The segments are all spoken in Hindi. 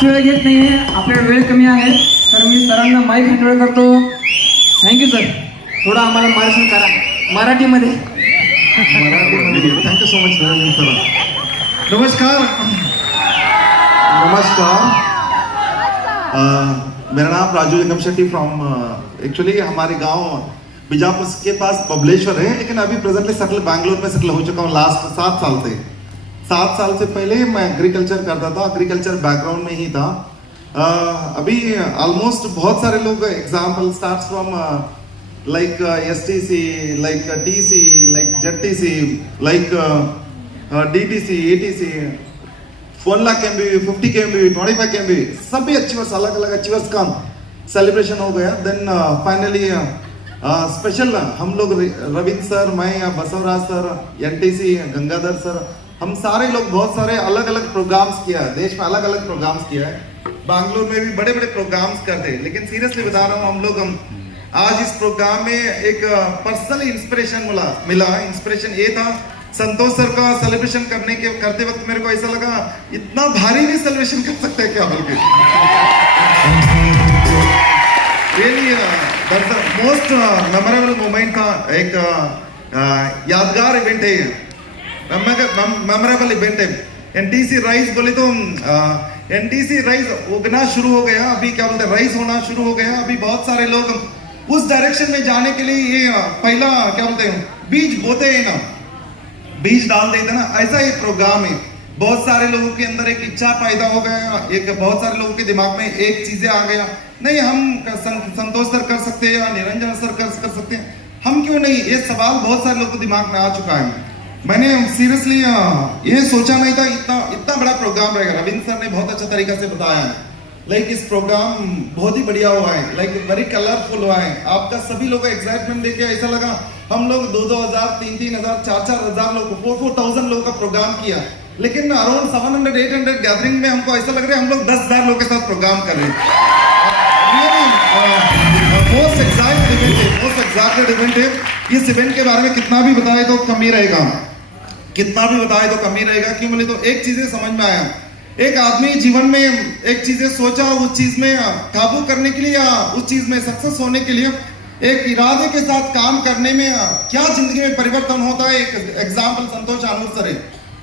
जास्त वेळ घेत नाही आहे, आपल्याला वेळ कमी आहे, तर मी सरांना माईक हँडओव्हर करतो. Thank you sir. थोडं आम्हाला मार्गदर्शन करा मराठीमध्ये. Thank you so much sir. नमस्कार. मेरा नाम राजू जगम शेट्टी फ्रॉम एक्चुअली हमारे गांव बीजापुर के पास बबलेश्वर है, लेकिन अभी प्रेजेंटली सेटल बैंगलोर में सेटल हो चुका हूँ लास्ट 7 साल से. 7 साल से पहले मैं एग्रीकल्चर करता था, एग्रीकल्चर बैकग्राउंड में ही था. अभी ऑलमोस्ट बहुत सारे लोग example start from like STC, like TC, like ZTC, like DTC, ATC, 1 lakh MB, 50 MB, 25 MB, सभी अचीवर्स अलग अलग अचीवर्स का सेलिब्रेशन हो गया. देन फाइनली स्पेशल हम लोग रविंद्र सर, मैं, Basavaraj sir, NTC, Gangadhar sir, हम सारे लोग बहुत सारे अलग अलग प्रोग्राम्स किया है, देश में अलग अलग प्रोग्राम्स किया है. बैंगलोर में भी बड़े बड़े प्रोग्राम्स करते हैं, लेकिन सीरियसली बता रहा हूँ, हम लोग आज इस प्रोग्राम में एक पर्सनल इंस्पिरेशन मिला. इंस्पिरेशन ये था, संतोष सर का सेलिब्रेशन करते वक्त मेरे को ऐसा लगा इतना भारी भी सेलिब्रेशन कर सकते हैं क्या, बल्कि रियली मोस्ट मेमोरेबल मोमेंट था. एक यादगार इवेंट है, मेमोरेबल इवेंट है. NTC राइस बोले तो NTC राइस उगना शुरू हो गया, अभी क्या बोलते हैं, राइस होना शुरू हो गया. अभी बहुत सारे लोग उस डायरेक्शन में जाने के लिए ये पहला क्या बोलते हैं बीज बोते हैं ना, बीज डाल देते ना, ऐसा एक प्रोग्राम है. बहुत सारे लोगों के अंदर एक इच्छा पैदा हो गया, एक बहुत सारे लोगों के दिमाग में एक चीजें आ गया, नहीं हम संतोष सर कर सकते हैं या निरंजन सर कर सकते हैं, हम क्यों नहीं. ये सवाल बहुत सारे लोगों के दिमाग में आ चुका है. मैंने सीरियसली ये सोचा नहीं था इतना बड़ा प्रोग्राम रहेगा. रविंद्र सर ने बहुत अच्छा तरीका से बताया है. लाइक इस प्रोग्राम बहुत ही बढ़िया हुआ है, लाइक वेरी कलरफुल हुआ है. आपका सभी लोगों का एक्साइटमेंट देख के ऐसा लगा हम लोग 2,000, 3,000, 4,000 लोग, 4,000 लोगों का प्रोग्राम किया, लेकिन अराउंड 700-800 गैदरिंग में हमको ऐसा लग रहा है हम लोग 10,000 लोगों के साथ प्रोग्राम कर रहे हैं. मोस्ट एक्साइटेड इवेंट है. इस इवेंट के बारे में कितना भी बताए तो कमी रहेगा, क्यों बोले तो एक चीजें समझ में आया, एक आदमी जीवन में एक चीजें सोचा, उस चीज में काबू करने के लिए या उस चीज में सक्सेस होने के लिए एक इरादे के साथ काम करने में क्या जिंदगी में परिवर्तन होता है. एक एग्जाम्पल संतोष आनूर सर है.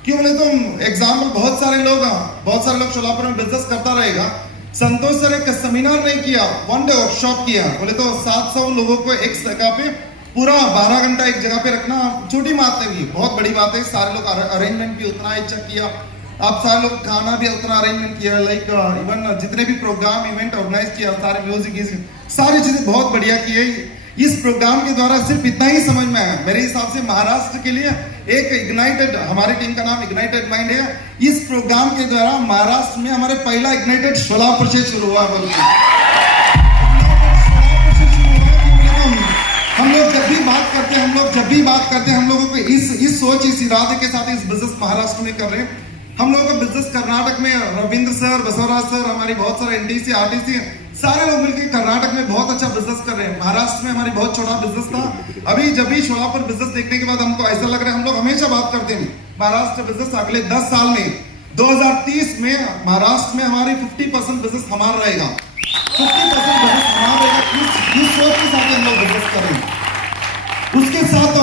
क्यों बोले तो एग्जाम्पल बहुत सारे लोग शोलापुर में बिजनेस करता रहेगा. संतोष सर एक सेमिनार नहीं किया, 1 डे वर्कशॉप किया. बोले तो 700 लोगों को एक जगह पे पूरा 12 घंटा एक जगह पे रखना छोटी बात नहीं, बहुत बड़ी बात है. सारे लोग अरेंजमेंट भी उतना अच्छा किया, आप सारे लोग खाना भी उतना अरेंजमेंट किया, लाइक इवन जितने भी प्रोग्राम इवेंट ऑर्गेनाइज किया, सारे म्यूजिक सारी चीजें बहुत बढ़िया की है. इस प्रोग्राम के द्वारा सिर्फ इतना ही समझ में आया मेरे हिसाब से, महाराष्ट्र के लिए एक इग्नाइटेड, हमारी टीम का नाम इग्नाइटेड माइंड है. इस प्रोग्राम के द्वारा महाराष्ट्र में हमारे पहला इग्नाइटेड शोलापुर से शुरू हुआ. हम लोग जब भी बात करते हैं हम लोगों को इस सोच, इस इरादे के साथ इस बिजनेस महाराष्ट्र में कर रहे हैं. हम लोगों का बिजनेस कर्नाटक में रविंद्र सर, बसवराज सर, हमारी बहुत सारे NTC, RTC सारे लोग मिलकर कर्नाटक में बहुत अच्छा बिजनेस कर रहे हैं. महाराष्ट्र में हमारी बहुत छोटा बिजनेस था. अभी जब भी शोलापुर बिजनेस देखने के बाद हमको ऐसा लग रहा है, हम लोग हमेशा बात करते हैं महाराष्ट्र बिजनेस अगले 10 साल में 2030 में महाराष्ट्र में हमारी 50% बिजनेस हमारा रहेगा. 50% बिजनेस हमारा रहेगा. इस सोच के साथ हम लोग बिजनेस कर रहे हैं. उसके साथ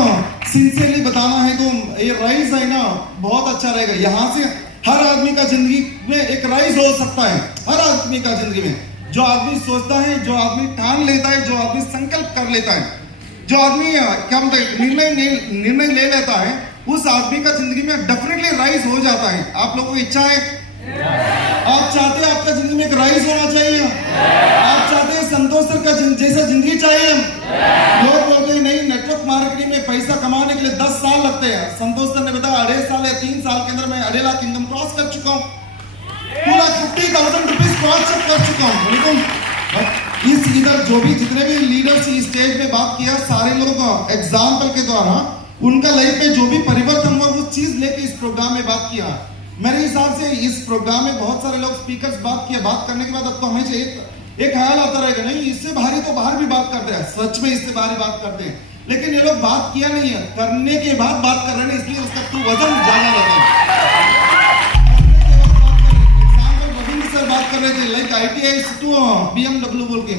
सिंसियरली बताना है तो ये राइज है ना, बहुत अच्छा रहेगा. यहाँ से हर आदमी का जिंदगी में एक राइज हो सकता है. हर आदमी का जिंदगी में जो आदमी सोचता है, जो आदमी ठान लेता है, जो आदमी संकल्प कर लेता है, जो आदमी क्या बोलते हैं निर्णय ले लेता है, उस आदमी का जिंदगी में डेफिनेटली राइज हो जाता है. आप लोगों को इच्छा है, आप चाहते हैं आपका जिंदगी में एक राइज होना चाहिए, आप चाहते हैं संतोष सर का जैसा जिंदगी चाहिए. लोग बोलते हैं नहीं, नेटवर्क मार्केटिंग में पैसा कमाने के लिए 10 साल लगते हैं. संतोष सर ने बताया 2.5 साल या 3 साल के अंदर मैं 2.5 लाख इनकम क्रॉस कर चुका हूँ, 2,50,000 रुपीज क्रॉस कर चुका हूँ. लेकिन इस इधर जो भी जितने भी लीडर्स इस स्टेज में बात किया, सारे लोग एग्जाम्पल के द्वारा उनका लाइफ में जो भी परिवर्तन हुआ उस चीज लेके इस प्रोग्राम में बात किया. मेरे हिसाब से इस प्रोग्राम में बहुत सारे लोग स्पीकर्स बात करने के बाद अब तो हमें एक ख्याल आता रहेगा, नहीं इससे भारी तो बाहर भी बात करते हैं, सच में इससे भारी बात करते हैं, लेकिन ये लोग बात किया नहीं है, करने के बाद बात कर रहे हैं, इसलिए उसका वजन ज्यादा रहता है. सर बात कर रहे थे लाइक ITI टू BMW बोल के,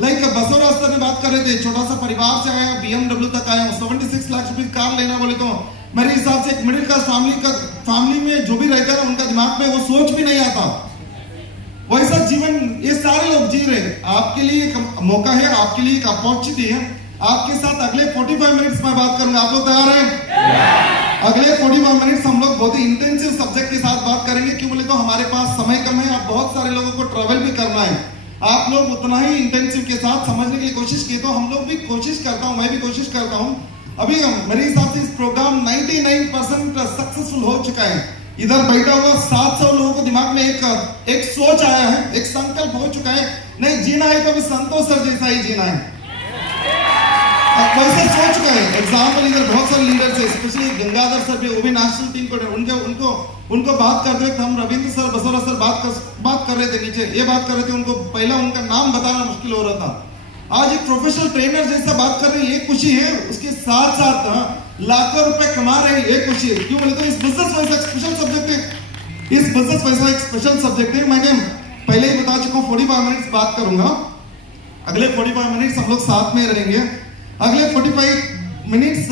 लाइक बसवराज सर ने बात कर रहे थे छोटा सा परिवार से आया BMW तक आया, 76 लाख रुपए कार लेना बोले तो मेरे हिसाब से एक मिडिल क्लास फैमिली में जो भी रहता है उनका दिमाग में वो सोच भी नहीं आता। वैसा जीवन ये सारे लोग जी रहे। आपके लिए एक मौका है, आपके लिए एक अपॉर्चुनिटी है। आपके साथ अगले 45 मिनट्स में बात करूंगा, आप लोग तैयार हैं? अगले 45 मिनट्स हम लोग बहुत ही इंटेंसिव सब्जेक्ट के साथ बात करेंगे। क्यों बोले तो हमारे पास समय कम है, आप बहुत सारे लोगों को ट्रैवल भी करना है। आप लोग उतना ही इंटेंसिव के साथ समझने की कोशिश किए तो हम लोग भी कोशिश करता हूं, मैं भी कोशिश करता हूं। अभी मेरे हिसाब से इस प्रोग्राम 99% सक्सेसफुल हो चुका है। इधर बैठा हुआ 700 लोगों को दिमाग में एक सोच आया है, एक संकल्प हो चुका है, नहीं जीना है तो भी संतोष सर जैसा ही जीना है, वैसे सोच चुका है। एग्जाम्पल इधर बहुत सारे लीडर्स है, स्पेशली गंगाधर सर भी, वो भी नेशनल टीम को उनको बात करते वक्त हम रविंद्र सर बसवराज सर बात कर रहे थे नीचे, ये बात कर रहे थे, उनको पहला उनका नाम बताना मुश्किल हो रहा था। आज एक प्रोफेशनल ट्रेनर जैसा बात कर रहे हैं, ये खुशी है। उसके साथ साथ लाखों रुपए कमा रहे हैं, ये खुशी है। क्यों बोले तो इस बिजनेस वैसा स्पेशल सब्जेक्ट है, इस बिजनेस वैसा एक स्पेशल सब्जेक्ट है। मैंने पहले ही बता चुका हूँ 45 मिनट्स बात करूंगा। अगले 45 मिनट्स हम लोग साथ में रहेंगे। अगले 45 मिनट्स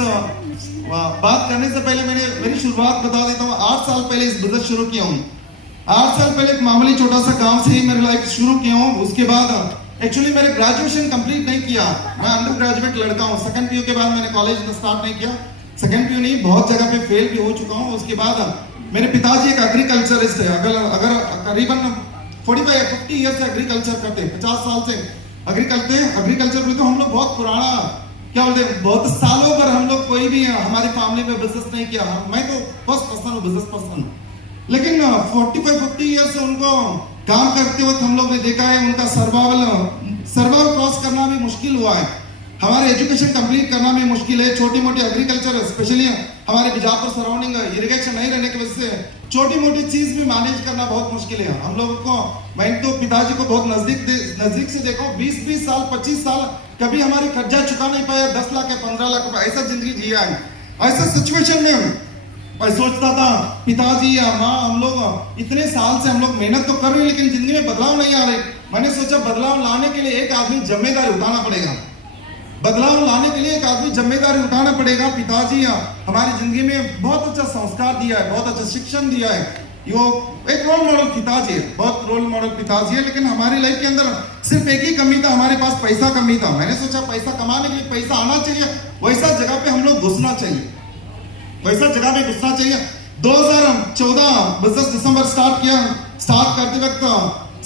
बात करने से पहले मेरी शुरुआत बता देता हूँ। 8 साल पहले इस बिजनेस शुरू किया हूँ। 8 साल पहले एक मामूली छोटा सा गांव से ही मेरी लाइफ शुरू किया हूँ। उसके बाद एक्चुअली मैंने ग्रेजुएशन कंप्लीट नहीं किया, मैं अंडर ग्रेजुएट लड़का हूँ। सेकंड PU के बाद मैंने कॉलेज स्टार्ट नहीं किया, सेकंड PU नहीं, बहुत जगह पे फेल भी हो चुका हूँ। उसके बाद मेरे पिताजी एक एग्रीकल्चरिस्ट है, अगर करीबन 45-50 ईयर से एग्रीकल्चर करते हैं, 50 साल से एग्रीकल्चर बोले तो हम लोग बहुत पुराना, क्या बोलते हैं, बहुत सालों पर हम लोग कोई भी हमारी फैमिली में बिजनेस नहीं किया। मैं तो फर्स्ट पर्सन हूँ, बिजनेस पर्सन हूँ। लेकिन 45-50 ईयर से उनको काम करते वक्त हम लोग ने देखा है उनका सर्वाइवल क्रॉस करना भी मुश्किल हुआ है। हमारे एजुकेशन कंप्लीट करना भी मुश्किल है। छोटी मोटी एग्रीकल्चर, स्पेशली हमारे बीजापुर सराउंडिंग इरिगेशन नहीं रहने की वजह से छोटी मोटी चीज भी मैनेज करना बहुत मुश्किल है हम लोगों को। मैं तो पिताजी को बहुत नजदीक से देखा, 20 साल 25 साल कभी हमारे कर्जा चुका नहीं पाया, 10 लाख या 15 लाख रुपए ऐसा जिंदगी जिया है। ऐसा सिचुएशन में मैं सोचता था पिताजी या माँ, हम लोग इतने साल से हम लोग मेहनत तो कर रहे हैं लेकिन जिंदगी में बदलाव नहीं आ रहे। मैंने सोचा बदलाव लाने के लिए एक आदमी जिम्मेदारी उठाना पड़ेगा, बदलाव लाने के लिए एक आदमी जिम्मेदारी उठाना पड़ेगा। पिताजी हमारी जिंदगी में बहुत अच्छा संस्कार दिया है, बहुत अच्छा शिक्षण दिया है। वो एक रोल मॉडल पिताजी है, बहुत रोल मॉडल पिताजी है। लेकिन हमारी लाइफ के अंदर सिर्फ एक ही कमी था, हमारे पास पैसा कमी था। मैंने सोचा पैसा कमाने के लिए पैसा आना चाहिए, वैसा जगह पे हम लोग घुसना चाहिए, वैसा जगह में घुसना चाहिए। 2014 बिजनेस दिसंबर स्टार्ट करते वक्त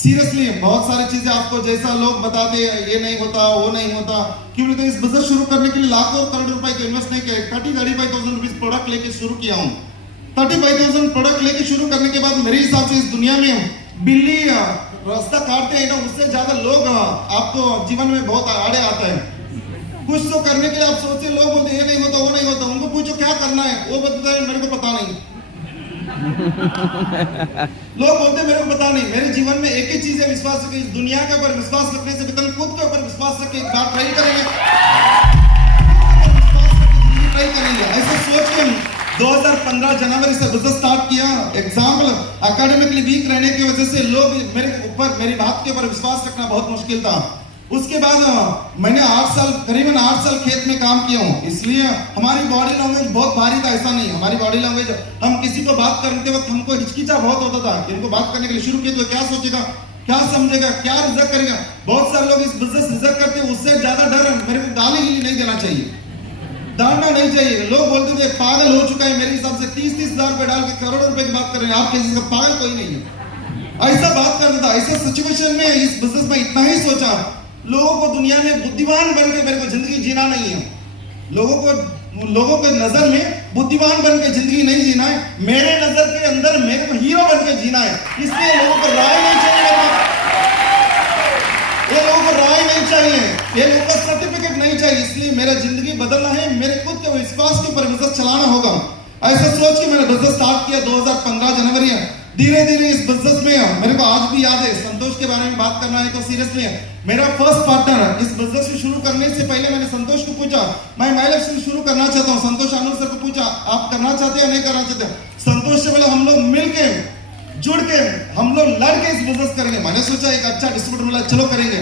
सीरियसली बहुत सारी चीजें आपको जैसा लोग बताते हैं ये नहीं होता वो नहीं होता। क्यों तो इस बिजनेस शुरू करने के लिए लाखों करोड़ रुपए को इन्वेस्ट नहीं किया। 35,000 रुपीज प्रोडक्ट लेके शुरू किया हूँ। 35,000 प्रोडक्ट लेके शुरू करने के बाद मेरे हिसाब से इस दुनिया में बिल्ली रास्ता काटते हैं ना, उससे ज्यादा लोग आपको जीवन में बहुत आड़े आता है। कुछ तो करने के लिए आप सोचते, लोग बोलते ये नहीं होता वो नहीं होता, उनको पूछो क्या करना है, वो बोलते हैं मेरे को पता नहीं। लोग बोलते मेरे को पता नहीं। मेरे जीवन में एक ही चीज है, विश्वास रखें। इस दुनिया के ऊपर विश्वास रखने से बेहतर खुद के ऊपर विश्वास रखें। एक बात ट्राई करेंगे, ट्राई करेंगे। ऐसा सोच के 2015 जनवरी से बिजनेस स्टार्ट किया। एग्जाम्पल एकेडमिकली वीक रहने की वजह से लोग मेरे ऊपर, मेरी बात के ऊपर विश्वास रखना बहुत मुश्किल था। उसके बाद मैंने 8 साल, करीबन 8 साल खेत में काम किया हूँ। इसलिए हमारी बॉडी लैंग्वेज बहुत भारी था, ऐसा नहीं। हमारी बॉडी लैंग्वेज, हम किसी को बात करते वक्त हमको हिचकिचा बहुत होता था। इनको बात करने के लिए शुरू किया तो क्या सोचेगा, क्या समझेगा, क्या रिजेक्ट करेगा। बहुत सारे लोग इस बिजनेस रिजेक्ट करते हैं, उससे ज्यादा डर मेरे को गाली ही नहीं देना चाहिए, डालना नहीं चाहिए। लोग बोलते थे पागल हो चुका है। मेरे हिसाब से 30-30 हजार रुपए डाल के करोड़ों रुपए की बात कर रहे हैं, आप किसी का पागल कोई नहीं है। ऐसा बात करता था। ऐसा सिचुएशन में इस बिजनेस में इतना ही सोचा, लोगों को दुनिया में बुद्धिमान बन के मेरे को जिंदगी जीना नहीं है। लोगों के नजर में बुद्धिमान बन के जिंदगी नहीं जीना है, मेरे नजर के अंदर मेरे को हीरो बन के जीना है। इसलिए लोगों को राय नहीं चाहिए, ये लोगों को राय नहीं चाहिए, ये लोगों को सर्टिफिकेट नहीं चाहिए। इसलिए मेरा जिंदगी बदलना है, मेरे खुद के विश्वास के ऊपर बिजनेस चलाना होगा। ऐसा सोच के मैंने बिजनेस स्टार्ट किया 2015 जनवरी। धीरे धीरे इस बिजनेस में मेरे को आज भी याद है, संतोष के बारे में बात करना है तो सीरियसली मेरा फर्स्ट पार्टनर इस बिजनेस को शुरू करने से पहले मैंने संतोष को पूछा, मैं माइलेज शुरू करना चाहता हूँ। संतोष आनंद सर को पूछा, आप करना चाहते हैं नहीं करना चाहते। संतोष से पहले हम लोग मिलके जुड़ के हम लोग लड़ के इस बिजनेस करेंगे। मैंने सोचा एक अच्छा डिस्ट्रीब्यूटर मिला, चलो करेंगे।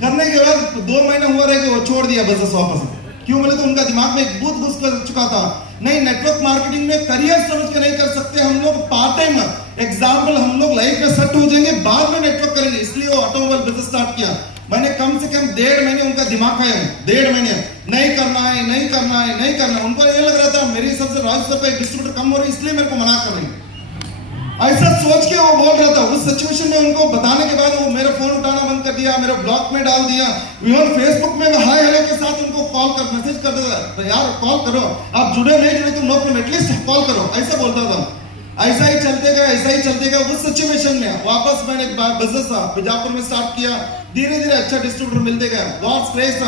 करने के बाद 2 महीने हुआ रहे कि वो छोड़ दिया बिजनेस वापस। क्यों बोले तो उनका दिमाग में एक भूत घुस कर चुका था। नहीं, नेटवर्क मार्केटिंग में करियर समझ के नहीं कर सकते हम लोग, पार्ट टाइम एग्जाम्पल हम लोग लाइफ में सेट हो जाएंगे, बाद में नेटवर्क करेंगे। इसलिए वो ऑटोमोबाइल बिजनेस स्टार्ट किया। मैंने कम से कम 1.5 महीने उनका दिमाग खाया, 1.5 महीने नहीं करना है, नहीं करना है, नहीं करना। उनको ये लग रहा था मेरी सबसे राजस्व पे डिस्ट्रीब्यूटर कम हो रही, इसलिए मेरे को मना कर रही। ऐसा सोच के वो बोल रहा था। उस सिचुएशन में उनको बताने के बाद वो मेरा फोन उठाना बंद कर दिया, मेरे ब्लॉक में डाल दिया। इवन फेसबुक में हाय हेलो के साथ उनको कॉल कर मैसेज कर देता, तो यार कॉल करो, आप जुड़े नहीं जुड़े तो नो प्रॉब्लम, एटलीस्ट कॉल करो, ऐसा बोलता था। ऐसा ही चलते गए, ऐसा ही चलते गए। उस सिचुएशन में वापस मैंने बिजनेस बीजापुर में स्टार्ट किया। धीरे धीरे अच्छा डिस्ट्रीब्यूटर मिलते गए। गॉड्स ग्रेस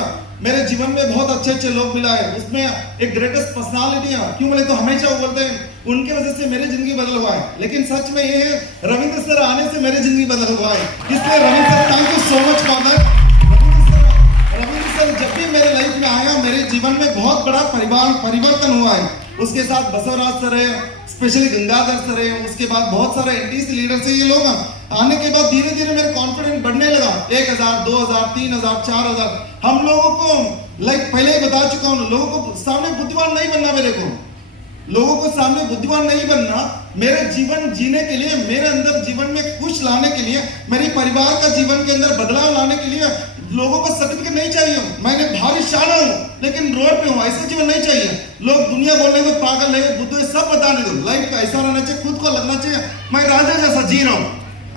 मेरे जीवन में बहुत अच्छे अच्छे लोग मिला है। उसमें एक ग्रेटेस्ट पर्सनालिटी है। क्यों बोले तो हमेशा वो बोलते हैं उनके वजह से मेरी जिंदगी बदल हुआ है। लेकिन सच में ये है, रविंद्र सर आने से मेरी जिंदगी बदल हुआ है। इसलिए Ravindra sir, thank you so much for that. Ravindra sir जब भी मेरे लाइफ में आया, मेरे जीवन में बहुत बड़ा परिवर्तन हुआ है। उसके साथ बसवराज सर है, स्पेशली गंगाधर सर है, उसके बाद बहुत सारे एनटीसी लीडर्स है। ये लोग आने के बाद धीरे धीरे मेरा कॉन्फिडेंस बढ़ने लगा। 1000, 2000, 3000, 4000। हम लोगों को पहले ही बता चुका हूं, लोगों को सामने बुद्धिमान नहीं बनना। मेरे को लोगों को सामने बुद्धिमान नहीं बनना। मेरे जीवन जीने के लिए, मेरे अंदर जीवन में खुश लाने के लिए, मेरे परिवार का जीवन के अंदर बदलाव लाने के लिए लोगों को सर्टिफिकेट नहीं चाहिए। मैंने भारी शाना हूं लेकिन रोड पे हूं, ऐसा जीवन नहीं चाहिए। लोग दुनिया बोलने को पागल है, बुद्धू है, सब बताने दो। लाइफ का ऐसा रहना चाहिए, खुद को लगना चाहिए मैं राजा जैसा जी रहा हूं,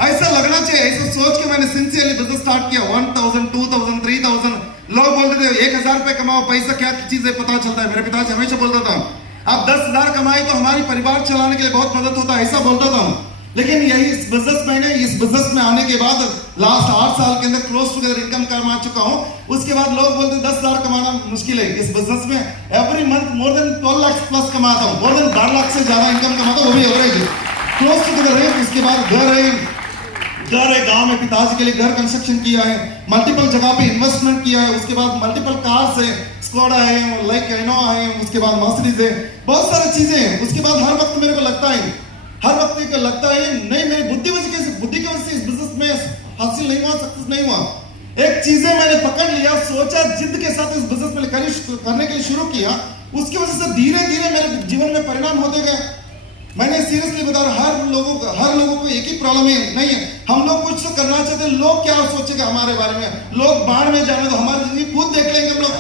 ऐसा लगना चाहिए। ऐसा सोच के मैंने सिंसियरली बिजनेस स्टार्ट किया। 1000, 2000, 3000। लोग बोलते थे 1000 रुपए कमाओ, पैसा क्या चीज है पता चलता है। मेरे पिताजी हमेशा बोलता था आप 10,000 कमाए तो हमारी परिवार चलाने के लिए बहुत मदद होता है, ऐसा बोलता था। लेकिन यही इस बिजनेस में आने के बाद लास्ट 8 साल के अंदर क्लोज टुगेदर इनकम कमा चुका हूं। उसके बाद लोग बोलते 10,000 कमाना मुश्किल है। इस बिजनेस में every month more than 12 lakh plus कमाता हूं, मोर देन 12 लाख से ज्यादा इनकम कमाता हूं, वो भी एवरेज क्लोज टुगेदर है। उसके बाद घर है गांव में, पिताजी के लिए घर कंस्ट्रक्शन किया है, मल्टीपल जगह पे इन्वेस्टमेंट किया है। उसके बाद मल्टीपल कार्स है, स्कोडा है, लाइक इनोवा है, उसके बाद मर्सिडीज है, बहुत सारी चीजें हैं। उसके बाद हर वक्त मेरे को लगता है नहीं, मेरी बुद्धि की वजह से इस बिजनेस में हासिल नहीं हुआ, सक्सेस नहीं हुआ। एक चीजें मैंने पकड़ लिया, सोचा, जिद के साथ इस बिजनेस में करने के लिए शुरू किया। उसकी वजह से धीरे धीरे मेरे जीवन में परिणाम होते गए। मैंने सीरियसली बता रहा, हर लोगों को एक ही प्रॉब्लम है नहीं है। हम लोग कुछ तो करना चाहते हैं, लोग क्या सोचेगा हमारे बारे में। लोग बाढ़ में जाने दो, हमारी जिंदगी खुद देख लेंगे हम लोग।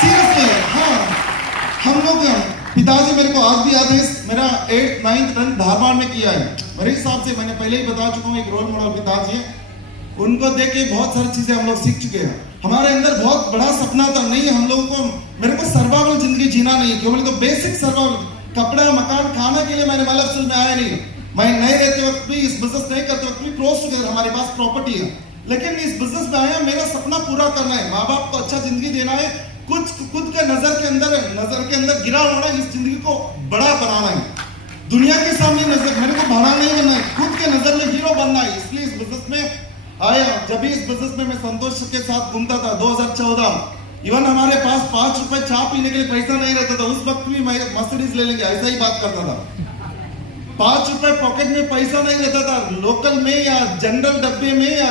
सीरियसली हाँ, हम लोग पिताजी मेरे को आज भी याद है, मेरा 8th, 9th, 10th धारवाड़ में किया है। मेरे हिसाब से मैंने पहले ही बता चुका हूँ, एक रोल मॉडल पिताजी है। उनको देख के बहुत सारी चीजें हम लोग सीख चुके हैं। हमारे अंदर बहुत बड़ा सपना था, नहीं हम लोगों को, मेरे को सर्वाइवल जिंदगी जीना नहीं, क्यों बोले तो बेसिक सर्वाइवल, कपड़ा, मकान, खाना के लिए मैंने मलफसुल में आया नहीं। मैं नहीं रहते वक्त भी, इस बिजनेस नहीं करते वक्त भी क्लोज टुगेदर हमारे पास प्रॉपर्टी है। लेकिन इस बिजनेस में आया, मेरा सपना पूरा करना है, माँ बाप को अच्छा जिंदगी देना है, कुछ खुद के नजर के अंदर गिरा होना, इस जिंदगी को बड़ा बनाना है। दुनिया के सामने नजर मेरे को बड़ा नहीं बनना है, खुद के नजर में हीरो बनना है। इसलिए इस बिजनेस में आया। जब भी इस बिजनेस में मैं संतोष के साथ घूमता था 2014, इवन हमारे पास 5 रुपए चाय पीने के लिए पैसा नहीं रहता था, उस वक्त भी मैं मर्सिडीज ले लेंगे, ऐसा ही बात करता था। 5 रुपए पॉकेट में पैसा नहीं रहता था, लोकल में या जनरल डब्बे में या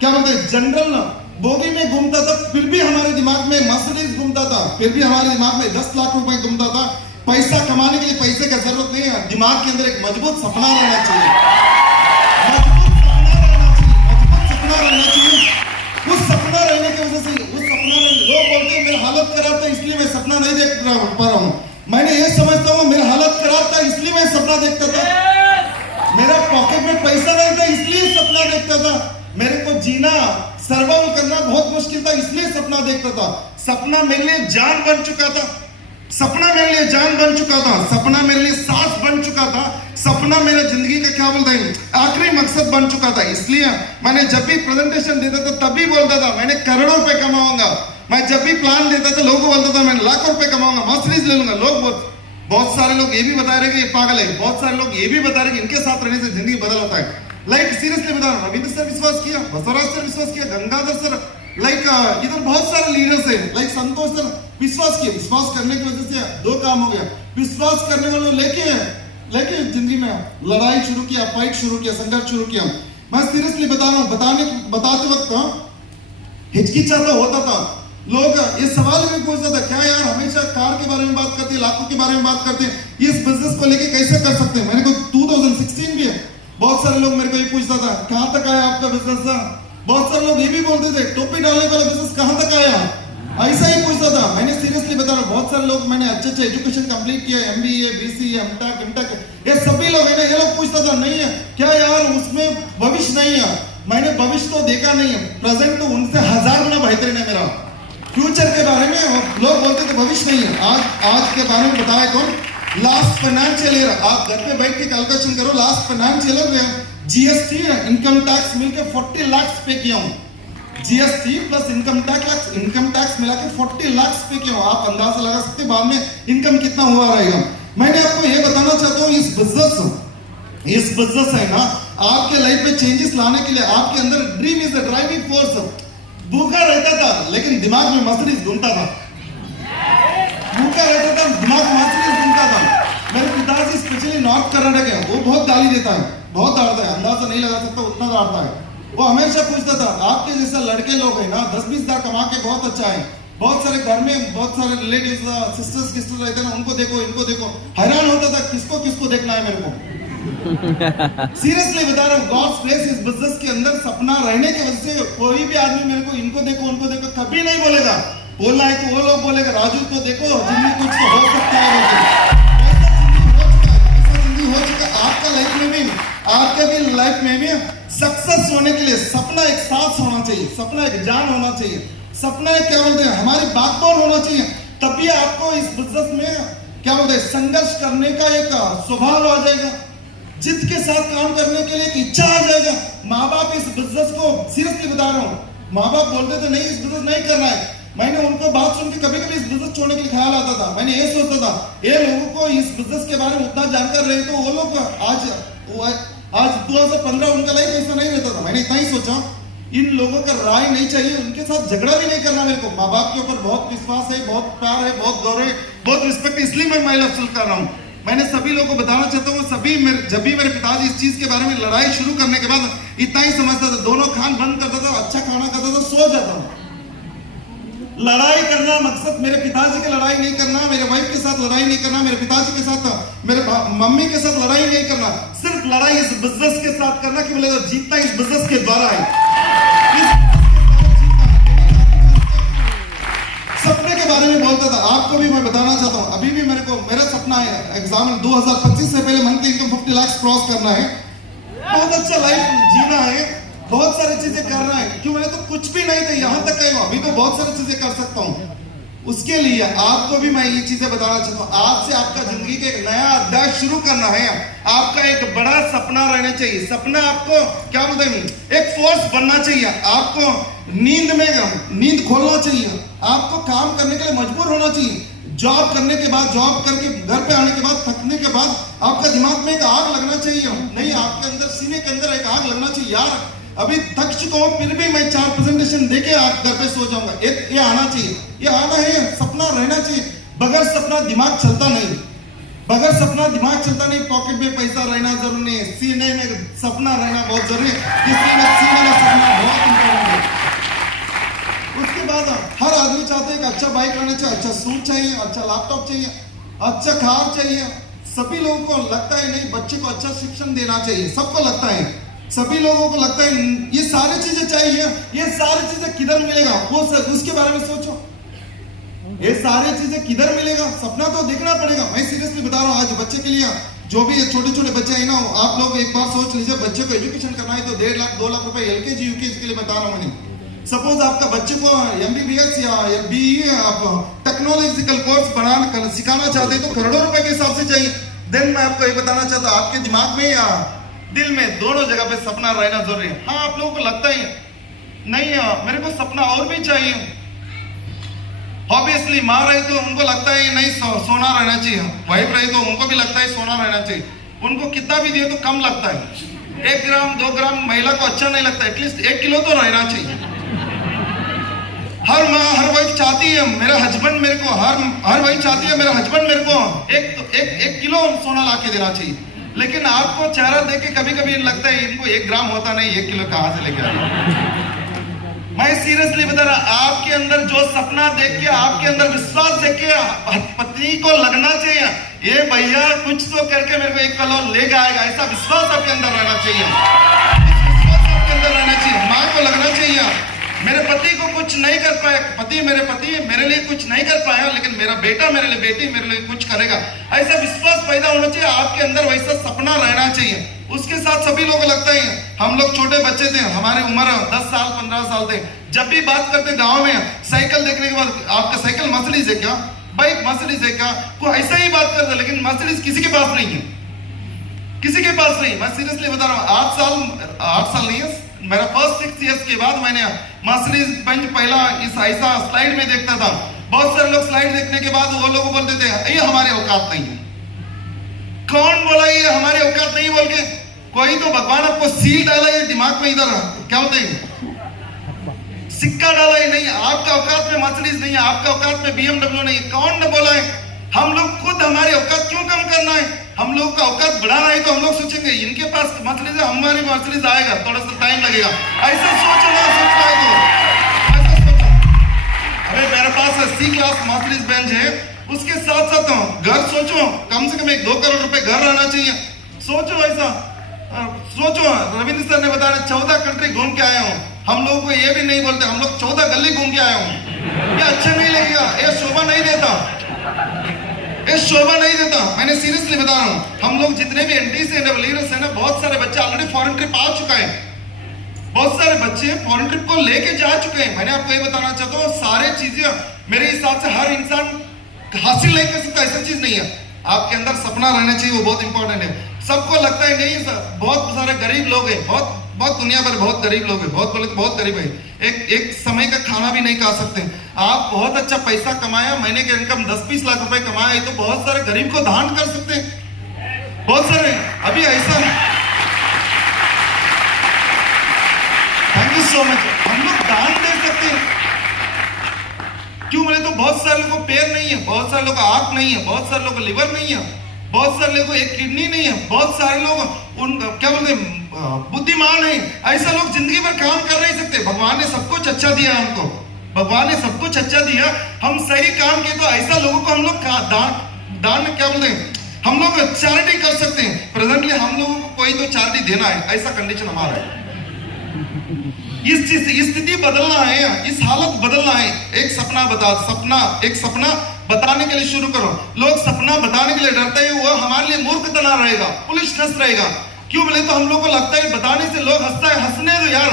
क्या बोलते हैं जनरल बोगी में घूमता था, फिर भी हमारे दिमाग में मर्सिडीज घूमता था, फिर भी हमारे दिमाग में 10 लाख रुपए घूमता था। पैसा कमाने के लिए पैसे का जरूरत नहीं है, दिमाग के अंदर एक मजबूत सपना रहना चाहिए, उस सपना रहने की वजह से, उस सपना में लोग बोलते हैं मेरा हालत खराब था इसलिए मैं सपना नहीं देख पा रहा हूँ। मैंने ये समझता हूँ मेरा हालत खराब था इसलिए मैं सपना देखता था, मेरा पॉकेट में पैसा नहीं था इसलिए सपना देखता था, मेरे को जीना, सर्वाइव करना बहुत मुश्किल था इसलिए सपना देखता था। सपना मेरे लिए जान बन चुका था, सपना मेरे लिए जान बन चुका था, सपना मेरे लिए सांस बन चुका था, सपना मेरे जिंदगी का क्या बोलते हैं आखिरी मकसद बन चुका था। इसलिए मैंने जब भी प्रेजेंटेशन देता था तब भी बोलता था मैंने करोड़ों रुपए कमाऊंगा। मैं जब भी प्लान देता था लोगों को बोलता था मैं लाखों रुपए कमाऊंगा, मर्सिडीज ले लूंगा। लोग बहुत सारे लोग ये भी बता रहे कि ये पागल है, बहुत सारे लोग ये भी बता रहे कि इनके साथ रहने से जिंदगी बदल होता है। लाइक सीरियसली बता रहा हूँ, रविंद्र सर विश्वास किया, बसवराज सर विश्वास किया, गंगाधर सर, लाइक इधर बहुत सारे लीडर्स हैं, लाइक संतोष सर विश्वास किया। विश्वास करने की वजह से 2 काम हो गया, विश्वास करने वालों लेके लेकिन जिंदगी में लड़ाई शुरू किया, फाइट शुरू किया, संघर्ष शुरू किया। मैं सीरियसली बता रहा हूँ, बताते वक्त हिचकिचाता होता था। लोग ये सवाल भी पूछता था, क्या यार हमेशा कार के बारे में बात करते हैं, लाखों के बारे में बात करते हैं, इस बिजनेस को लेके कैसे कर सकते हैं। मैंने को 2016 भी है, बहुत सारे लोग मेरे को ये पूछता था, कहां तक आया आपका बिजनेस। बहुत सारे लोग ये भी बोलते थे, टोपी डालने वाला बिजनेस कहां तक आया, ऐसा ही पूछता था। मैंने सीरियसली बता रहा हूं, बहुत सारे लोग, मैंने अच्छे एजुकेशन कंप्लीट किया, MBA, BCA, MTech, ये सभी लोग है ना, ये लोग पूछता था, नहीं है क्या यार उसमें भविष्य नहीं है। मैंने भविष्य तो देखा नहीं है, प्रेजेंट तो उनसे 1000 गुना बेहतरीन है। मेरा फ्यूचर के बारे में लोग बोलते थे भविष्य नहीं है। आज के बारे में बताया कौन, लास्ट फाइनेंशियल ईयर, आप घर पे बैठ के कैलकुलेशन करो, last financial year GST income tax मिलकर 40 लाख पे किया हूं। GST प्लस इनकम टैक्स मिला के 40 लाख पे किया हूं। आप अंदाजा लगा सकते हैं बाद में इनकम कितना हुआ रहेगा। मैंने आपको ये बताना चाहता हूं, इस बिजनेस है ना, आपके लाइफ में चेंजेस लाने के लिए आपके अंदर dream is the driving force. भूखा रहता था लेकिन दिमाग में मर्सिडीज घूमता था, भूखा रहता था, दिमाग में मर्सिडीज घूमता था। मेरे पिताजी स्पेशली नॉर्थ कर्नाटक है, वो बहुत गाली देता है, बहुत डांटता है, अंदाजा नहीं लगा सकता उतना डांटता है। वो हमेशा पूछता था, आपके जैसा लड़के लोग है ना 10-20 हजार कमा के बहुत अच्छा है, बहुत सारे घर में बहुत सारे रिलेटिव्स सिस्टर्स रहते हैं, उनको देखो इनको देखो। हैरान होता था किसको किसको देखना है मेरे को। सीरियसली बता रहा हूँ, गॉड्स प्लेस इस बिजनेस के अंदर सपना रहने की वजह से कोई भी आदमी मेरे को इनको देखो उनको देखो कभी नहीं बोलेगा। बोलना है तो वो लोग बोलेगा, राजू को देखो जिंदगी कुछ तो हो सकता है। ऐसा जिंदगी हो चुका आपका लाइफ में भी, आपके भी लाइफ में भी सक्सेस होने के लिए सपना एक साथ होना चाहिए, सपना एक जान होना चाहिए, सपना एक क्या बोलते हैं हमारी बैकबोन होना चाहिए। तभी आपको इस बिजनेस में क्या बोलते हैं संघर्ष करने का एक स्वभाव आ जाएगा, जिद के साथ काम करने के लिए एक इच्छा आ जाएगा। माँ बाप इस बिजनेस को सीरियसली बता रहा हूँ, माँ बाप बोलते थे नहीं इस बिजनेस नहीं करना है। मैंने उनको बात सुन के कभी कभी इस बिजनेस छोड़ने के लिए ख्याल आता था। मैंने ये सोचता था ये लोगों को इस बिजनेस के बारे में उतना जानकर रहे तो वो लोग आज 2015 उनका लाइफ ऐसा नहीं रहता था। मैंने इतना ही सोचा, इन लोगों का राय नहीं चाहिए, उनके साथ झगड़ा भी नहीं करना मेरे को। माँ बाप के ऊपर बहुत विश्वास है, बहुत प्यार है, बहुत गौरव है, बहुत रिस्पेक्ट, इसलिए मैं माइल अफसल कर रहा हूँ। मैंने सभी लोगों को बताना चाहता हूँ, जब भी मेरे पिताजी इस चीज के बारे में लड़ाई शुरू करने के बाद इतना ही समझता था, दोनों खान बंद करता था, अच्छा खाना खाता था, सो जाता हूँ। लड़ाई करना मकसद मेरे पिताजी की लड़ाई नहीं करना, मेरे वाइफ के साथ लड़ाई नहीं करना, मेरे पिताजी के साथ, मेरे मम्मी के साथ लड़ाई नहीं करना, सिर्फ लड़ाई इस बिजनेस के साथ करना कि बोले तो जीतना इस बिजनेस के द्वारा है। सपने के बारे में बोलता था, आपको भी मैं बताना चाहता हूँ, अभी भी मेरा सपना है एग्जाम 2025 से पहले मंथली इनकम 50 लाख क्रॉस करना है, बहुत अच्छा लाइफ जीना है, बहुत सारी चीजें करना है। क्यों, मैंने तो कुछ भी नहीं था, यहाँ तक आया अभी तो बहुत सारी चीजें कर सकता हूँ। उसके लिए आपको भी मैं ये चीजें बताना चाहता हूँ, आज से आपका जिंदगी का एक नया अध्याय शुरू करना है। आपका एक बड़ा सपना रहना चाहिए, सपना आपको क्या बोलते हैं एक फोर्स बनना चाहिए, आपको नींद खोलना चाहिए, आपको काम करने के लिए मजबूर होना चाहिए। जॉब करने के बाद, जॉब करके घर पे आने के बाद, थकने के बाद आपका दिमाग में एक आग लगना चाहिए, नहीं आपके अंदर सीने के अंदर एक आग लगना चाहिए, यार अभी थक चुका हूं फिर भी मैं 4 प्रेजेंटेशन देके आप घर पे सो जाऊंगा। ये आना चाहिए, ये आना है, सपना रहना चाहिए। बगैर सपना दिमाग चलता नहीं, बगैर सपना दिमाग चलता नहीं। पॉकेट में पैसा रहना जरूरी नहीं है, सीने में सपना रहना बहुत जरूरी है, इसलिए सीने में सपना बहुत इंपॉर्टेंट है। उसके बाद हर आदमी चाहते हैं कि अच्छा बाइक रहना चाहिए, अच्छा सूट चाहिए, अच्छा लैपटॉप चाहिए, अच्छा कार चाहिए। सभी लोगों को लगता है नहीं बच्चे को अच्छा शिक्षण देना चाहिए, सबको लगता है, सभी लोगों को लगता है ये सारी चीजें चाहिए। ये सारी चीजें किधर मिलेगा, वो उसके बारे में सोचो, ये सारी चीजें किधर मिलेगा, सपना तो देखना पड़ेगा। मैं सीरियसली बता रहा हूँ, आज बच्चे के लिए जो भी छोटे छोटे बच्चे हैं ना, आप लोग एक बार सोच लीजिए, बच्चे को एजुकेशन करना है तो 1.5 लाख 2 लाख रुपए LKG UKG के लिए बता रहा हूँ मैंने। सपोज आपका बच्चे को MBBS या BE आप टेक्नोलॉजिकल कोर्स बनाना सिखाना चाहते हैं तो करोड़ों रुपए के हिसाब से चाहिए। देन मैं आपको ये बताना चाहता हूँ, आपके दिमाग में या दिल में दोनों जगह पे सपना रहना जरूरी है। हाँ, आप लोगों को लगता है नहीं मेरे को सपना और भी चाहिए, ऑब्वियसली माँ रही तो उनको लगता है नहीं सोना रहना चाहिए, वाइफ रही तो उनको भी लगता है सोना रहना चाहिए। उनको कितना भी दिए तो कम लगता है, 1 ग्राम 2 ग्राम महिला को अच्छा नहीं लगता, एटलीस्ट 1 किलो तो रहना चाहिए। हर माँ हर वाइफ चाहती है है मेरा हस्बैंड मेरे को हर वही चाहती है मेरा हस्बैंड मेरे को एक किलो सोना ला के देना चाहिए, लेकिन आपको चेहरा देख के कभी कभी लगता है इनको 1 ग्राम होता नहीं, 1 किलो कहां से लेके आए। मैं सीरियसली बता रहा, आपके अंदर जो सपना देख के, आपके अंदर विश्वास देख के पत्नी को लगना चाहिए ये भैया कुछ तो करके मेरे को 1 किलो लेके आएगा, ऐसा विश्वास आपके अंदर रहना चाहिए। विश्वास आपके अंदर रहना चाहिए। माँ को लगना चाहिए मेरे पति को कुछ नहीं कर पाया, पति मेरे लिए कुछ नहीं कर पाया, लेकिन मेरा बेटा मेरे लिए, बेटी मेरे लिए कुछ करेगा, ऐसा विश्वास पैदा होना चाहिए आपके अंदर, वैसा सपना रहना चाहिए। उसके साथ सभी लोगों को लगता है, हम लोग छोटे बच्चे थे, हमारी उम्र 10 साल 15 साल थे, जब भी बात करते गांव में साइकिल देखने के बाद, आपका साइकिल मर्सिडीज है क्या, बाइक मर्सिडीज है क्या, कोई ऐसा ही बात करते, लेकिन मर्सिडीज किसी के पास नहीं है, किसी के पास नहीं। मैं सीरियसली बता रहा हूँ, 8 साल नहीं है, मेरा फर्स्ट 6 इयर्स के बाद मैंने मर्सिडीज बेंज पहला इस ऐसा स्लाइड में देखता था। बहुत सारे लोग स्लाइड देखने के बाद वो लोग बोलते थे ये हमारे औकात नहीं है। कौन बोला ये हमारे औकात नहीं बोल के? कोई तो भगवान आपको सील डाला है दिमाग में, इधर क्या होते हैं सिक्का डाला ही नहीं, आपका औकात में मर्सिडीज नहीं है, आपका औकात में BMW नहीं है। कौन ने बोला है? हम लोग खुद हमारे औकात क्यों कम करना है? हम लोग का औकात बढ़ाना है तो हम लोग सोचेंगे इनके पास मर्सिडीज है, हमारी मर्सिडीज आएगा, थोड़ा सा टाइम लगेगा, ऐसा सोचना है तो ऐसा सोचो। अरे मेरे पास C क्लास मर्सिडीज बेंज है, उसके साथ साथ घर सोचो, कम से कम 1-2 करोड़ रुपए घर रहना चाहिए। सोचो ऐसा, सोचो। रविंद्र सर ने बताया 14 कंट्री घूम के आया हूँ, हम लोगों को ये भी नहीं बोलते, हम लोग 14 गली घूम के आया हूँ। ये अच्छा नहीं लगेगा, ये शोभा नहीं देता, ये शोभा नहीं देता। मैंने सीरियसली बता रहा हूँ, हम लोग जितने भी एनटी से लीडर्स है ना, बहुत सारे बच्चे ऑलरेडी फॉरेन ट्रिप आ चुका है, बहुत सारे बच्चे फॉरेन ट्रिप को लेके जा चुके हैं। मैंने आपको ये बताना चाहता हूँ, सारे चीजें मेरे हिसाब से हर इंसान हासिल नहीं कर सकता, ऐसा चीज नहीं है। आपके अंदर सपना रहना चाहिए, वो बहुत इंपॉर्टेंट है। सबको लगता है नहीं, बहुत सारे गरीब लोग हैं, बहुत दुनिया भर बहुत गरीब लोग हैं, बहुत बोले तो बहुत गरीब है, एक समय का खाना भी नहीं खा सकते। आप बहुत अच्छा पैसा कमाया, महीने की इनकम 10-20 लाख रुपए कमाया, ये तो बहुत सारे गरीब को दान कर सकते हैं, बहुत सारे। अभी ऐसा, थैंक यू सो मच, हम लोग दान दे सकते हैं। क्यों बोले तो बहुत सारे लोगों को पैर नहीं है, बहुत सारे लोगों को आंख नहीं है, बहुत सारे लोगों को लिवर नहीं है, बहुत सारे लोगों को एक किडनी नहीं है, बहुत सारे लोग उन क्या बोलते बुद्धिमान है, ऐसा लोग जिंदगी भर काम कर नहीं सकते। भगवान ने सब कुछ अच्छा दिया हमको, भगवान ने सब कुछ अच्छा दिया, हम सही काम किए तो ऐसा लोगों को हम लोग दान क्या बोलते हैं, हम लोग चैरिटी कर सकते हैं। प्रेजेंटली हम लोगों को कोई तो चैरिटी देना है, ऐसा कंडीशन हमारा है। इस स्थिति बदलना है, इस हालत बदलना है। एक सपना बताने के लिए शुरू करो। लोग सपना बताने के लिए डरते हैं, वो हमारे लिए मूर्खता रहेगा, पुलिसनेस रहेगा। क्यों बोले तो हम लोग को लगता है बताने से लोग हंसता है, हंसने दो यार,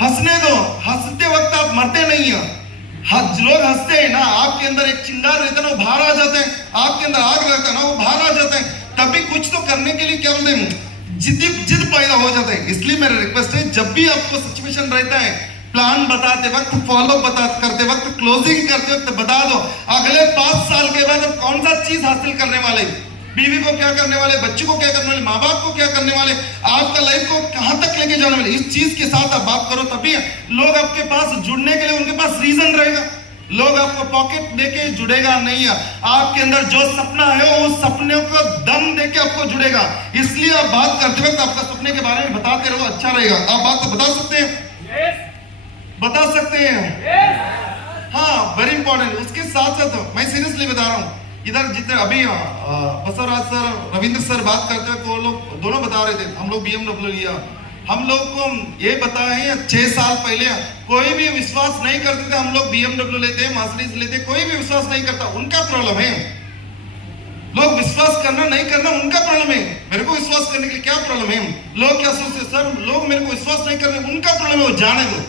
हंसने दो, हंसते वक्त आप मरते नहीं है। लोग हंसते हैं ना, आपके अंदर एक चिंगार रहता है ना, वो बाहर आ जाते हैं, आपके अंदर आग रहता है ना, वो बाहर आ जाते हैं, तभी कुछ तो करने के लिए क्या बोलते हैं जिद पैदा हो जाता है। इसलिए मेरा रिक्वेस्ट है, जब भी आपको सिचुएशन रहता है, प्लान बताते वक्त, फॉलो करते वक्त, क्लोजिंग करते वक्त बता दो अगले 5 साल के बाद आप कौन सा चीज हासिल करने वाले, बीवी को क्या करने वाले, बच्चों को क्या करने वाले, माँ बाप को क्या करने वाले, आपका लाइफ को कहां तक लेके जाने वाले, इस चीज के साथ आप बात करो, तभी लोग आपके पास जुड़ने के लिए, उनके पास रीजन रहेगा। लोग आपको पॉकेट देके जुड़ेगा नहीं है, आपके अंदर जो सपना है वो सपने को दम देके आपको जुड़ेगा। इसलिए आप बात करते वक्त आपका सपने के बारे में बताते रहो, अच्छा रहेगा। आप बात तो बता सकते हैं, बता सकते हैं, हाँ, वेरी इंपॉर्टेंट। उसके साथ साथ मैं सीरियसली बता रहा हूँ, इधर जितने अभी बसवराज सर, रविंद्र सर बात करते हैं, तो वो लोग दोनों बता रहे थे, हम लोग BMW लिया, हम लोग को ये बताए 6 साल पहले कोई भी विश्वास नहीं करते थे, हम लोग BMW लेते, मर्सिडीज लेते, कोई भी विश्वास नहीं करता, उनका प्रॉब्लम है। लोग विश्वास करना नहीं करना उनका प्रॉब्लम है, मेरे को विश्वास करने के लिए क्या प्रॉब्लम है? लोग क्या सोचते हैं, सर लोग मेरे को विश्वास नहीं कर रहे, उनका प्रॉब्लम है, वो जाने दो,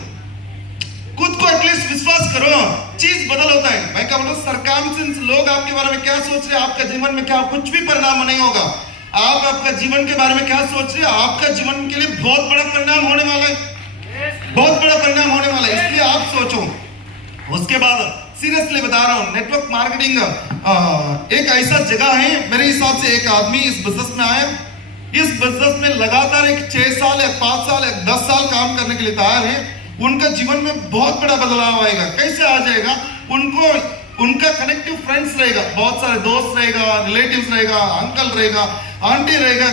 खुद को एटलीस्ट विश्वास करो, चीज बदल होता है। मैं क्या बोलूं, सरकमस्टेंस, लोग आपके बारे में क्या सोच रहे हैं, आपका जीवन में क्या, कुछ भी परिणाम नहीं होगा। आप आपका जीवन के बारे में क्या सोच रहे हैं, आपका जीवन के लिए बहुत बड़ा परिणाम होने वाला है, बहुत बड़ा परिणाम होने वाला है, इसलिए आप सोचो। उसके बाद सीरियसली बता रहा हूं, नेटवर्क मार्केटिंग एक ऐसा जगह है, मेरे हिसाब से एक आदमी इस बिजनेस में आए, इस बिजनेस में लगातार एक 6 साल, 5 साल, 10 साल काम करने के लिए तैयार है, उनका जीवन में बहुत बड़ा बदलाव आएगा। कैसे आ जाएगा? उनको उनका कनेक्टिव फ्रेंड्स रहेगा, बहुत सारे दोस्त रहेगा, रिलेटिव्स रहेगा, अंकल रहेगा, आंटी रहेगा।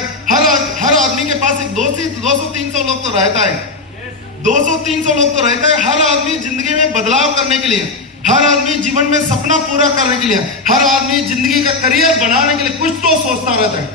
हर आदमी के पास एक 200-300 लोग तो रहता है, 200-300 लोग तो रहता है। हर आदमी जिंदगी में बदलाव करने के लिए, हर आदमी जीवन में सपना पूरा करने के लिए, हर आदमी जिंदगी का करियर बनाने के लिए कुछ तो सोचता रहता है,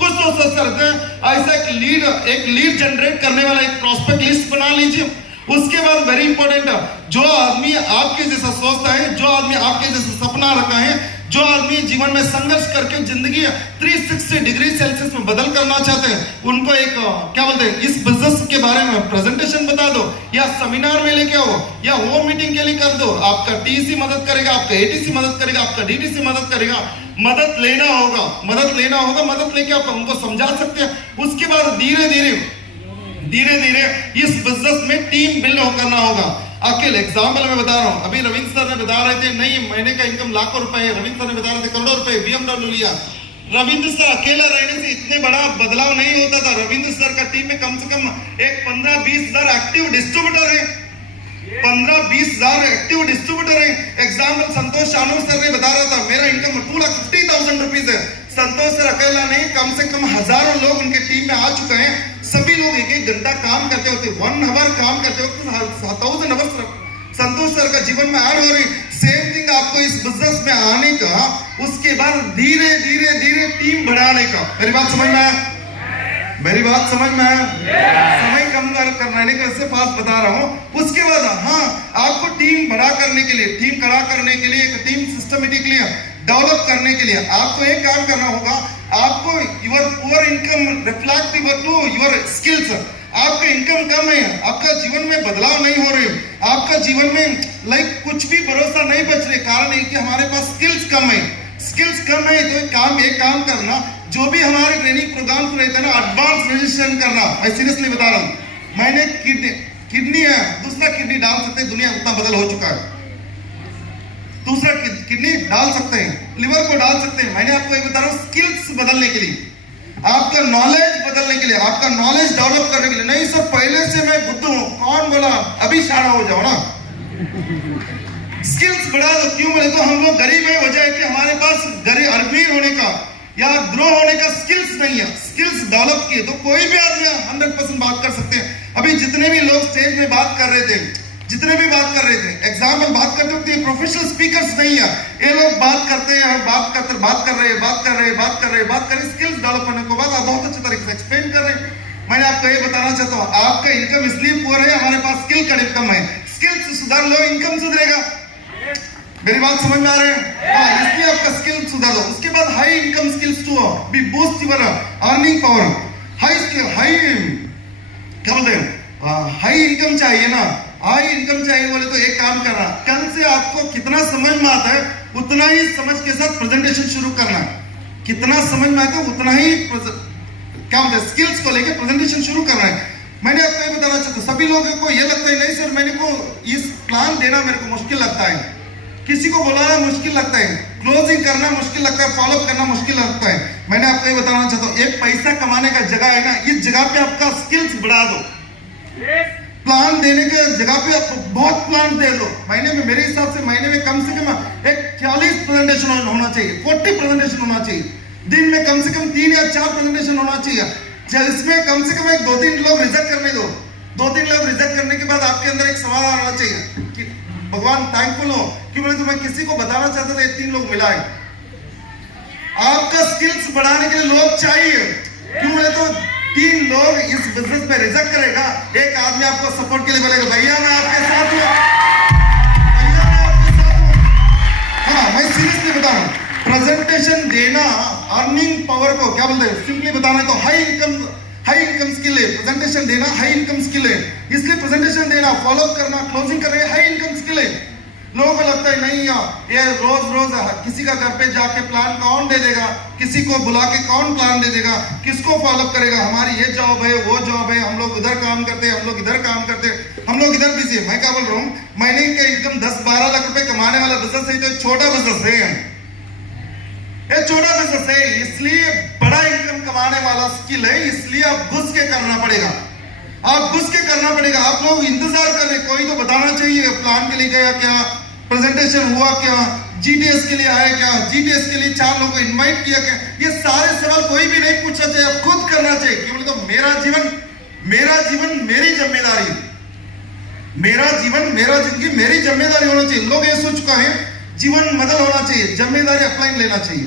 कुछ तो सोचता रहता है। ऐसा एक लीड जनरेट करने वाला एक प्रॉस्पेक्ट लिस्ट बना लीजिए। उसके बाद वेरी इंपॉर्टेंट, जो आदमी आपके जैसा सोचता है, जो आदमी आपके जैसा सपना रखा है, जो आदमी जीवन में संघर्ष करके जिंदगी 360 डिग्री सेल्सियस में बदल करना चाहते हैं, उनको एक क्या बोलते हैं, इस बिजनेस के बारे में प्रेजेंटेशन बता दो, या सेमिनार में लेके आओ, या होम मीटिंग के लिए कर दो। आपका टीसी मदद करेगा, आपका एटीसी मदद करेगा, आपका डीटीसी मदद करेगा। मदद लेना होगा, मदद लेके आप उनको समझा सकते हैं। उसके बाद धीरे धीरे इस बिजनेस में टीम बिल्ड करना होगा। अकेले एग्जाम्पल मैं बता रहा हूं, अभी रविंद्र सर ने बता रहे थे नहीं महीने का इनकम लाखों रुपए है, रविंद्र सर ने बता रहे थे करोड़ों रुपए, BMW लिया। रविंद्र सर अकेला रहने से इतने बड़ा बदलाव नहीं होता था। रविंद्र सर का टीम में कम से कम एक 15-20 हजार एक्टिव डिस्ट्रीब्यूटर है, 15-20 हजार एक्टिव डिस्ट्रीब्यूटर है। एग्जाम्पल संतोष शानू सर ने बता रहा था मेरा इनकम 2,50,000 रुपीज है। संतोष सर अकेला नहीं, कम से कम हजारों लोग उनके टीम में आ चुके हैं। सभी लोग 1-1 घंटा काम करते होते, 1 आवर काम करते वक्त 1000 आवर्स संतोष सर का जीवन में ऐड हो रही। सेम थिंग आपको इस बिजनेस में आने का, उसके बाद धीरे धीरे टीम बढ़ाने का। मेरी बात समझ में आया? मेरी बात समझ में आया? समय कम करने के से फास्ट बता रहा हूं। उसके बाद हाँ, आपको टीम बड़ा करने के लिए, टीम खड़ा करने के लिए, एक टीम सिस्टमेटिकली डेवलप करने के लिए आपको एक काम करना होगा। आपको your poor income reflect to your skills. आपका इनकम कम है, आपका जीवन में बदलाव नहीं हो रहे, आपका जीवन में कुछ भी भरोसा नहीं बच रहे। कारण है कि हमारे पास स्किल्स कम है। स्किल्स कम है तो एक काम करना, जो भी हमारे ट्रेनिंग प्रोग्राम रहते हैं ना, एडवांस रजिस्ट्रेशन करना। मैं सीरियसली बता रहा हूँ, मैंने किडनी है, दूसरा किडनी डाल सकते हैं, दुनिया उतना बदल हो चुका है। दूसरा किडनी डाल सकते हैं, लिवर को डाल सकते हैं। मैंने आपको ये बता रहा हूँ स्किल्स बदलने के लिए, आपका नॉलेज बदलने के लिए, आपका नॉलेज डेवलप करने के लिए। नहीं सर पहले से मैं बुद्ध हूँ, कौन बोला? अभी शाना हो जाओ ना, स्किल्स बढ़ा दो। क्यों बोले तो हम लोग गरीब है, वजह है कि हमारे पास अमीर होने का या ग्रो होने का स्किल्स नहीं है। स्किल्स डेवलप किए तो कोई भी आदमी 100% बात कर सकते हैं। अभी जितने भी लोग स्टेज में बात कर रहे थे, एग्जाम्पल बात करते वक्त ये प्रोफेशनल स्पीकर्स नहीं है, ये लोग बात करते हैं, बात कर रहे स्किल्स डेवलप करने के बाद आप बहुत अच्छे तरीके से एक्सप्लेन कर रहे हैं। मैंने आपको ये बताना चाहता हूँ, आपका इनकम इसलिए पुअर है, हमारे पास स्किल का कम है। स्किल्स सुधार लो, इनकम सुधरेगा। मेरी बात समझ में आ रही है? हाँ, इसलिए आपका स्किल सुधार दो। उसके बाद high income skills to be boost your earning power. High क्या बोलते हैं, हाई इनकम चाहिए ना, हाई इनकम चाहिए बोले तो एक काम करना, कल से आपको कितना समझ में आता है उतना ही समझ के साथ प्रेजेंटेशन शुरू करना। कितना समझ में आता है उतना ही क्या बोलते हैं, स्किल्स को लेकर प्रेजेंटेशन शुरू करना है। मैंने आपको ये बताना चाहता हूँ, सभी लोगों को ये लगता है नहीं सर मेरे को इस प्लान देना मेरे को मुश्किल लगता है, किसी को बुलाना मुश्किल लगता है, क्लोजिंग करना मुश्किल लगता है, फॉलोअप करना मुश्किल लगता है। मैंने आपको ये बताना चाहता हूँ, एक पैसा कमाने का जगह है ना, इस जगह पे आपका स्किल्स बढ़ा दो। प्लान देने के जगह पे आप बहुत प्लान दे दो। महीने में मेरे हिसाब से महीने में कम से कम एक 40 प्रेजेंटेशन होना चाहिए, 40 प्रेजेंटेशन होना चाहिए। दिन में कम से कम 3 या 4 प्रेजेंटेशन होना चाहिए। इसमें कम से कम 2-3 लोग रिजेक्ट करने दो। 2-3 लोग रिजेक्ट करने के बाद आपके अंदर एक सवाल आना चाहिए कि भगवान थैंकफुल हो कि बोले तो मैं किसी को बताना चाहता था, 3 लोग मिला है। आपका स्किल्स बढ़ाने के लिए लोग चाहिए। क्यों बोले तो 3 लोग इस बिजनेस में रिजेक्ट करेगा, एक आदमी आपको सपोर्ट के लिए बोलेगा भैया मैं आपके साथ हूं, भैया मैं आपके साथ हूं। हाँ, मैं सीरियसली बता रहा हूं, प्रेजेंटेशन देना अर्निंग पावर को क्या बोलते हैं, सिंपली बताना है तो हाई इनकम स्किल है। प्रेजेंटेशन देना हाई इनकम स्किल है, इसलिए प्रेजेंटेशन देना, फॉलोअप करना, क्लोजिंग करना हाई इनकम स्किल है। लोगों को लगता है नहीं यार ये रोज किसी का घर पे जाके प्लान कौन दे देगा, किसी को बुला के कौन प्लान दे देगा, किसको फॉलोअप करेगा, हमारी ये जॉब है वो जॉब है, हम लोग उधर काम करते हैं, हम लोग इधर काम करते हैं, हम लोग इधर बिजी है। मैं क्या बोल रहा हूँ, महीने का इनकम 10-12 लाख रुपए कमाने वाला बिजनेस है तो छोटा बिजनेस है, ये छोटा बिजनेस है, इसलिए बड़ा इनकम कमाने वाला स्किल है, इसलिए आप घुस के करना पड़ेगा, आप घुस के करना पड़ेगा। आप लोग इंतजार कर रहे, कोई तो बताना चाहिए प्लान के लिए गया क्या, प्रेजेंटेशन हुआ क्या, जीटीएस के लिए आए क्या, जीटीएस के लिए 4 लोगों को इनवाइट किया क्या, ये सारे सवाल कोई भी नहीं पूछना चाहिए, आप खुद करना चाहिए। क्यों बोले तो मेरा जीवन मेरी जिम्मेदारी, मेरा जीवन मेरा जिंदगी मेरी जिम्मेदारी होना चाहिए। लोग ये सोच चुका है जीवन बदल होना चाहिए, जिम्मेदारी अपलाइन लेना चाहिए।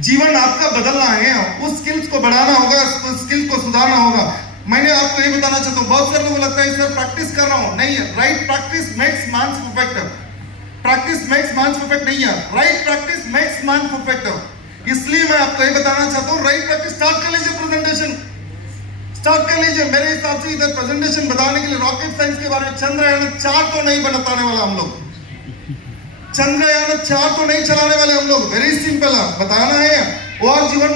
जीवन आपका बदलना है, उस स्किल्स को बढ़ाना होगा, उस स्किल को सुधारना होगा। मैंने आपको ये बताना चाहता हूँ, बहुत सारे लोगों को लगता है सर प्रैक्टिस कर रहा हूँ, नहीं है। Right practice makes man perfect, practice makes man perfect नहीं है, right practice makes man perfect. इसलिए मैं आपको ये बताना चाहता हूँ, राइट प्रैक्टिस स्टार्ट कर लीजिए, प्रेजेंटेशन स्टार्ट कर लीजिए। मेरे हिसाब से इधर प्रेजेंटेशन बताने के लिए रॉकेट साइंस के बारे में चंद्रयान 4 तो नहीं बताने वाला हम लोग, चंद्रयान 4 तो नहीं चलाने वाले हम लोग। वेरी सिंपल है, बताना है वॉर जीवन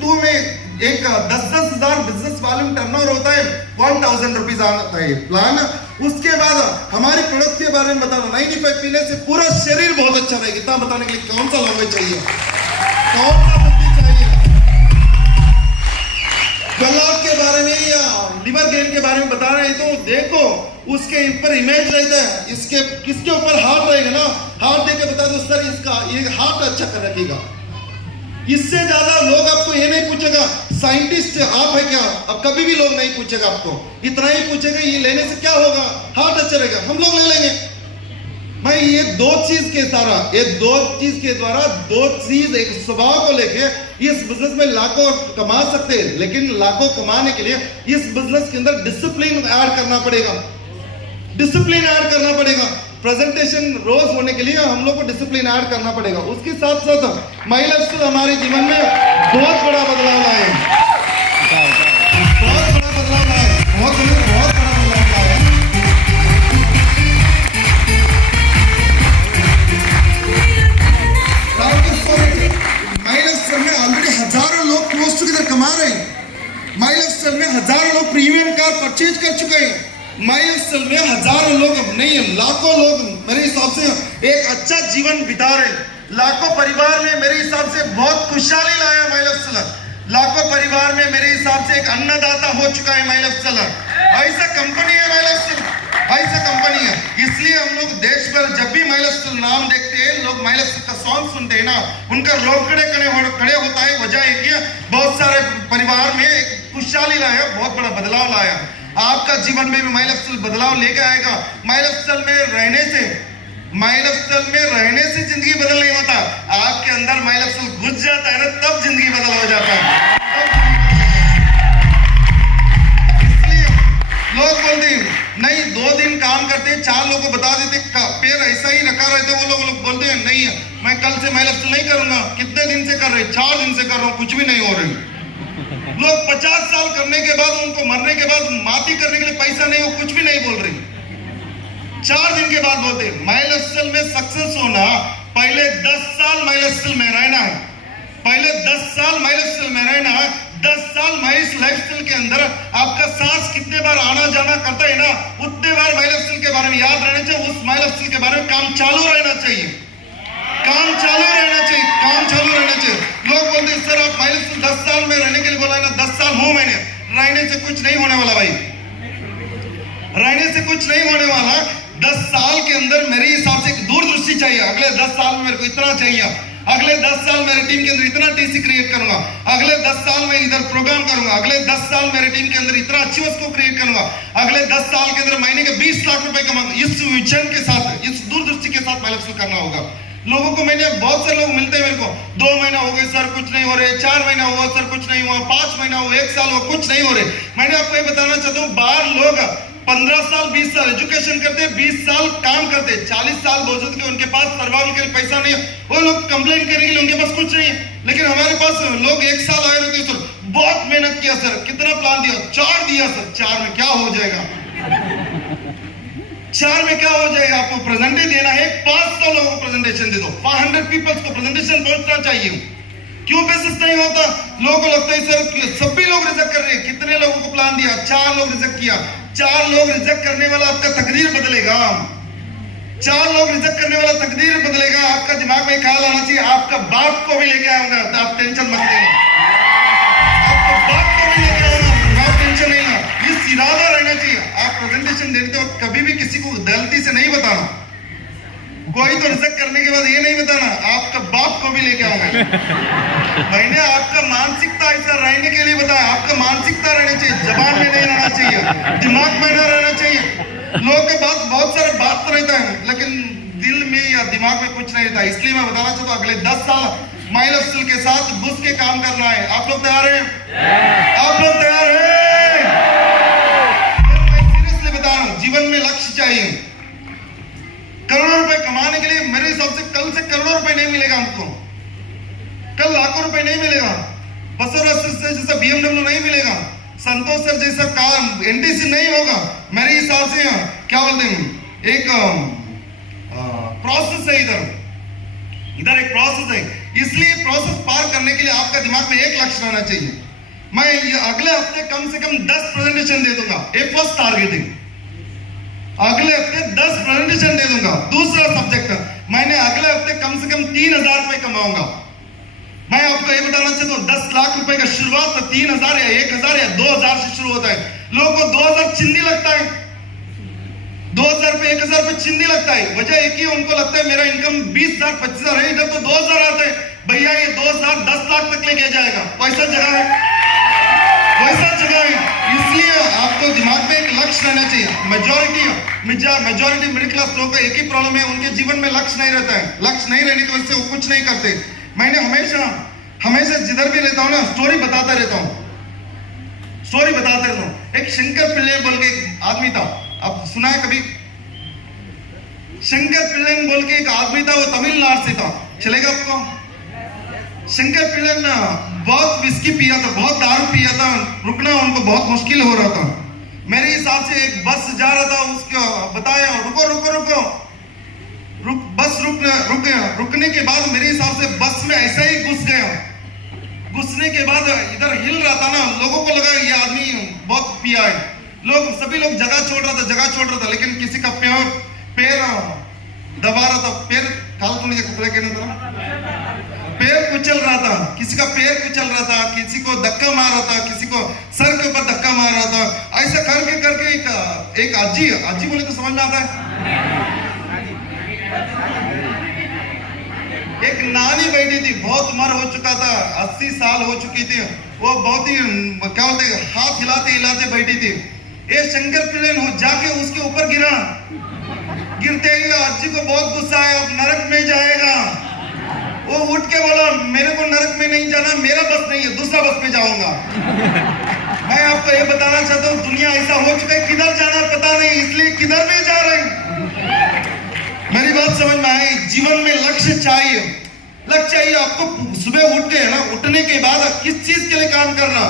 2 में एक 10-10 हजार बिजनेस वॉल्यूम टर्नओवर होता है, 1000 रुपीज आता है प्लान। उसके बाद हमारे प्रोडक्ट के बारे में बताना, 95 पीने से पूरा शरीर बहुत अच्छा रहेगा। इतना बताने के लिए कौन सा लैंग्वेज चाहिए, कौन सा बुद्धि चाहिए। 12 के बारे में या लिवर गेन के बारे में बता रहे हैं तो देखो उसके ऊपर इमेज रहता है, इसके किसके ऊपर हार्ट रहेगा ना, हार्ट देके बता दो सर इसका ये हार्ट अच्छा कर रखेगा। इससे ज्यादा लोग आपको ये नहीं पूछेगा साइंटिस्ट आप है क्या, अब कभी भी लोग नहीं पूछेगा आपको, इतना ही पूछेगा ये लेने से क्या होगा, हार्ट अच्छा रहेगा, हम लोग ले लेंगे। मैं ये 2 चीज के सारा, ये 2 चीज के द्वारा 2 चीज एक स्वभाव को लेके इस बिजनेस में लाखों कमा सकते हैं, लेकिन लाखों कमाने के लिए इस बिजनेस के अंदर डिसिप्लिन ऐड करना पड़ेगा, डिसिप्लिन ऐड करना पड़ेगा। प्रेजेंटेशन रोज होने के लिए हम लोग को डिसिप्लिन ऐड करना पड़ेगा। उसके साथ साथ महिला स्किल हमारे जीवन में बहुत बड़ा बदलाव लाए, बहुत बड़ा बदलाव लाए, बहुत बड़ा बदलाव लाए। महिला स्किल में ऑलरेडी हजारों लोग क्लोज टुगेदर कमा रहे हैं, महिला स्किल में हजारों लोग प्रीमियम कार परचेज कर चुके हैं, माइलस्टोन में हजारों लोग नहीं लाखों लोग मेरे हिसाब से एक अच्छा जीवन बिता रहे, लाखों परिवार में मेरे हिसाब से बहुत खुशहाली लाया माइलस्टोन, लाखों परिवार में मेरे हिसाब से एक अन्नदाता हो चुका है माइलस्टोन। ऐसा कंपनी है माइलस्टोन, ऐसा कंपनी है। इसलिए हम लोग देश भर जब भी माइलस्टोन नाम देखते हैं, लोग माइलस्टोन का सॉन्ग सुनते हैं ना, उनका रोकड़े खड़े होता है। वजह है कि बहुत सारे परिवार में एक खुशहाली लाया, बहुत बड़ा बदलाव लाया। आपका जीवन में भी माइलस्टोन बदलाव लेकर आएगा। माइलस्टोन में रहने से जिंदगी बदल नहीं होता, आपके अंदर माइलस्टोन घुस जाता है ना, तब जिंदगी बदल हो जाता है। इसलिए लोग बोलते हैं नहीं 2 दिन काम करते 4 लोगों को बता देते पैर ऐसा ही रखा रहते, वो लोग बोलते हैं नहीं मैं कल से माइलस्टोन नहीं करूंगा। कितने दिन से कर रहे, 4 दिन से कर रहा हूं, कुछ भी नहीं हो रही। लोग 50 साल करने के बाद, उनको मरने के बाद माती करने के लिए पैसा नहीं, वो कुछ भी नहीं बोल रही, 4 दिन के बाद बोलते। माइलस्टोन में सक्सेस होना पहले 10 साल माइलस्टोन में रहना है, पहले 10 साल माइलस्टोन में रहना है। 10 साल माइल्स लाइफस्टाइल के अंदर आपका सांस कितने बार आना जाना करता है ना, उतने बार माइलस्टोन के बारे में याद रहना चाहिए। उस माइलस्टोन के बारे में काम चालू रहना चाहिए, काम चालू रहना चाहिए, काम चालू रहना चाहिए। लोग बोलते हैं सर आप माइलस्टोन 10 साल में रहने के लिए बोला है ना, 10 साल हूं मैंने, रहने से कुछ नहीं होने वाला भाई, रहने से कुछ नहीं होने वाला। 10 साल के अंदर मेरे हिसाब से एक दूरदृष्टि चाहिए। अगले 10 साल में मेरे को इतना चाहिए, अगले 10 साल मेरे टीम के अंदर इतना टीसी क्रिएट करूंगा, अगले 10 साल में इधर प्रोग्राम करूंगा, अगले 10 साल मेरे टीम के अंदर इतना अच्छी वस्तु क्रिएट करूंगा, अगले 10 साल के अंदर महीने के 20 लाख रुपए कमाऊंगा। इस विजन के साथ, इस दूरदृष्टि के साथ माइलस्टोन करना होगा। लोगों को मैंने बहुत सारे लोग मिलते हैं मेरे को, 2 महीना हो गए सर कुछ नहीं हो रहे, 4 महीना हुआ सर कुछ नहीं हुआ, 5 महीना हुआ, 1 साल हुआ, कुछ नहीं हो रहे। मैंने आपको ये बताना चाहता हूँ, बाहर लोग 15 साल 20 साल एजुकेशन करते, 20 साल काम करते, 40 साल बावजूद के उनके पास सर्वाइवल के लिए पैसा नहीं है। वो लोग कंप्लेंट करने के लिए उनके पास कुछ नहीं है, लेकिन हमारे पास लोग 1 साल आए रहते सर, बहुत मेहनत किया सर, कितना प्लान दिया, 4 दिया सर, 4 में क्या हो जाएगा, 4 में क्या हो जाएगा। आपको प्रेजेंटेशन देना है, 500 लोगों को प्रेजेंटेशन दे दो, 500 पीपल्स को प्रेजेंटेशन पहुंचना चाहिए। क्यों बेसिस नहीं होता? लोगों को लगता है सर सभी लोग रिजेक्ट कर रहे हैं। कितने लोगों को प्लान दिया, 4 लोग रिजेक्ट किया। 4 लोग रिजेक्ट करने वाला आपका तकदीर बदलेगा, 4 लोग रिजेक्ट करने वाला तकदीर बदलेगा। आपका दिमाग में ख्याल आना चाहिए, आपका बाप को भी लेके आऊंगा, आप टेंशन मत लेना, आपका बाप को भी लेके आऊंगा, आप टेंशन नहीं लेना। इस इरादा रहना चाहिए। आप प्रेजेंटेशन देते हो कभी भी भी किसी को गलती से नहीं बताना, कोई तो रिजेक्ट करने के बाद ये नहीं बताना आपका बाप को भी लेके आऊंगा। मैंने आपका मानसिकता ऐसा रहने के लिए बताया, आपका मानसिकता रहना चाहिए, जबान में नहीं रहना चाहिए, दिमाग में ना रहना चाहिए। लोग के बात बहुत सारे बात तो रहता है लेकिन दिल में या दिमाग में कुछ नहीं रहता। इसलिए मैं बताना चाहता हूँ अगले 10 साल माइल ऑफ स्टील के साथ घुस के काम करना है। आप लोग तैयार हैं? आप लोग तैयार हैं? मैं सीरियसली बता रहा हूँ, जीवन में लक्ष्य चाहिए। करोड़ों रुपए कमाने के लिए मेरे हिसाब से कल से करोड़ों रुपए नहीं मिलेगा हमको, कल लाखों रुपए नहीं मिलेगा, बसोरा सर जैसा BMW नहीं मिलेगा, संतोष सर जैसा कार NTC नहीं होगा। मेरे हिसाब से क्या बोलते हैं, एक प्रोसेस है, इधर एक प्रोसेस है। इसलिए प्रोसेस पार करने के लिए आपका दिमाग में एक लक्ष्य रहना चाहिए। मैं ये अगले हफ्ते कम से कम 10 प्रेजेंटेशन दे दूंगा। एक फर्स्ट टारगेटिंग, अगले हफ्ते 10 प्रेजेंटेशन दे दूंगा। दूसरा सब्जेक्ट, मैंने अगले हफ्ते कम से कम 3000 रुपए कमाऊंगा। मैं आपको ये बताना चाहता हूँ 10 लाख रुपए का शुरुआत 3000 या 1000 या 2000 से शुरू होता है। लोगों को 2000 चिंदी लगता है, 2000 रुपए 1000 रुपए चिंदी लगता है। वजह एक ही, उनको लगता है मेरा इनकम 20,000 25,000 है, इधर तो 2000 आता है। भैया ये 2000 10 लाख तक लेके जाएगा, वैसा जगह है, वैसा जगह है। इसलिए आपको दिमाग में एक लक्ष्य रहना चाहिए। मेजॉरिटी मिडिल क्लास लोगों का एक ही प्रॉब्लम है, उनके जीवन में लक्ष्य नहीं रहता है। लक्ष्य नहीं रहने की वजह से वो कुछ नहीं करते। मैंने हमेशा जिधर भी रहता हूँ ना, स्टोरी बताता रहता हूँ। एक शंकर पिल्ले बोल के एक आदमी था, आप सुना है कभी? शंकर पिल्ले बोल के एक आदमी था, वो तमिलनाडु से था। चलेगा आपको? शंकर पिल्ले ने बहुत विस्की पिया था, बहुत दारू पिया था, रुकना उनको बहुत मुश्किल हो रहा था। मेरे हिसाब से एक बस जा रहा था, उसको बताया रुको रुको रुको, बस रुक गया। रुकने के बाद मेरे हिसाब से बस में ऐसा ही घुस गया। घुसने के बाद इधर हिल रहा था ना, लोगों को लगा ये आदमी बहुत पिया है। सभी लोग जगह छोड़ रहा था, लेकिन किसी का पैर दबा रहा था, पैर काल तो नहीं कपड़े के ना, पैर कुचल रहा था, किसी का पैर कुचल रहा था, किसी को धक्का मार रहा था, किसी को सर के ऊपर धक्का मार रहा था। ऐसा करके एक अज्जी बोले तो समझ में आता है, एक नानी बैठी थी, बहुत उम्र हो चुका था, 80 साल हो चुकी थी। वो बहुत ही क्या बोलते, हाथ हिलाते हिलाते बैठी थी। ये शंकर पिल्ले जाके उसके ऊपर गिरा। गिरते ही अज्जी को बहुत गुस्सा आया, अब नरक में जाएगा। वो उठ के बोला मेरे को नरक में नहीं जाना, मेरा बस नहीं है, दूसरा बस में जाऊंगा। मैं आपको ये बताना चाहता हूँ, दुनिया ऐसा हो चुका है, किधर जाना पता नहीं, इसलिए किधर में जा रहे हैं। मेरी बात समझ में आई? जीवन में लक्ष्य चाहिए। लक्ष्य चाहिए आपको। सुबह उठ के ना, उठने के बाद किस चीज के लिए काम करना?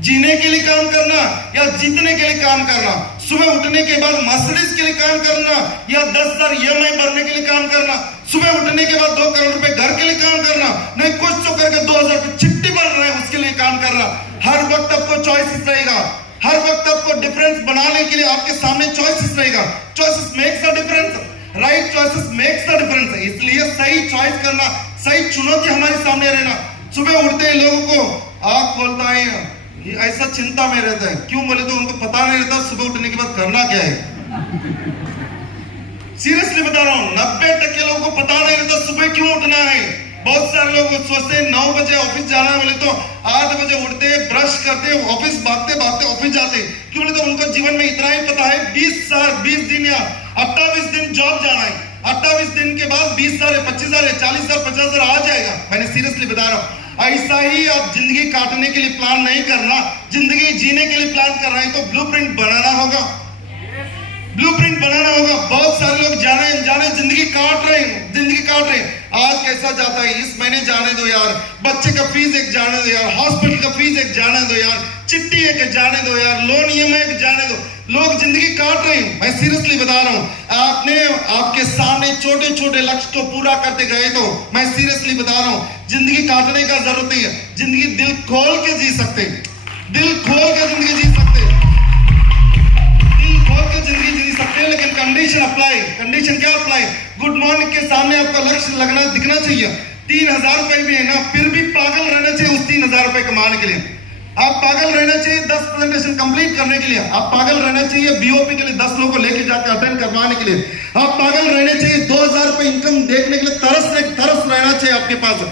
जीने के लिए काम करना या जीतने के लिए काम करना? सुबह उठने के बाद मर्सिडीज के लिए काम करना या 10,000 EMI भरने के लिए काम करना? सुबह उठने के बाद 2 करोड़ रुपए घर के लिए काम करना? नहीं, कुछ तो करके 2,000 रुपए चिट्ठी भर रहे हैं, उसके लिए काम करना। हर वक्त आपको चॉइसेस रहेगा, हर वक्त आपको डिफरेंस बनाने के लिए आपके सामने चॉइसेस रहेगा। Choices makes the difference, right choices makes the difference. इसलिए सही चॉइस करना, सही चुनौती हमारे सामने रहना। सुबह उठते ही लोगों को आंख खोलता है, ऐसा चिंता में रहता है। क्यों बोले तो उनको पता नहीं रहता सुबह उठने के बाद करना क्या है। सीरियसली बता रहा हूँ, 90% लोगों को पता नहीं रहता सुबह क्यों उठना है। बहुत सारे लोग सोचते हैं 9 बजे ऑफिस जाना है, बोले तो 8 बजे उठते, ब्रश करते, ऑफिस भागते भागते ऑफिस जाते। क्यों बोले तो उनको जीवन में इतना ही पता है 20 दिन या 28 दिन जॉब जाना है। 28 दिन के बाद 20,000 या 25,000 या 40,000 50,000 आ जाएगा। मैंने सीरियसली बता रहा हूँ। ऐसा ही आप जिंदगी काटने के लिए प्लान नहीं करना, जिंदगी जीने के लिए प्लान कर रहे हैं तो ब्लूप्रिंट बनाना होगा। ब्लूप्रिंट बनाना होगा। बहुत सारे लोग जाने अनजाने जिंदगी काट रहे हैं। आज कैसा जाता है, इस महीने जाने दो यार, बच्चे का फीस एक जाने दो यार, हॉस्पिटल का फीस एक जाने दो यार, चिट्ठी एक जाने दो यार, लोन EMI एक जाने दो। लोग जिंदगी काट रहे हैं। मैं सीरियसली बता रहा हूं, आपके सामने छोटे छोटे लक्ष्य को पूरा करते गए तो मैं सीरियसली बता रहा हूं, जिंदगी काटने का जरूरत नहीं है। जिंदगी दिल खोल के जी सकते, दिल खोल के जिंदगी जी सकते, दिल खोल के जिंदगी जी सकते हैं। लेकिन कंडीशन क्या अप्लाई? गुड मॉर्निंग के सामने आपका लक्ष्य लगना दिखना चाहिए। 3,000 रुपए भी है ना, फिर भी पागल रहना चाहिए उस 3,000 रुपए कमाने के लिए। आप पागल रहना चाहिए 10 प्रेजेंटेशन कंप्लीट करने के लिए, आप पागल रहना चाहिए बीओपी के लिए 10 लोगों को लेके जाकर अटेंड करवाने के लिए, आप पागल रहने चाहिए 2000 रुपए इनकम देखने के लिए तरस रहना चाहिए आपके पास।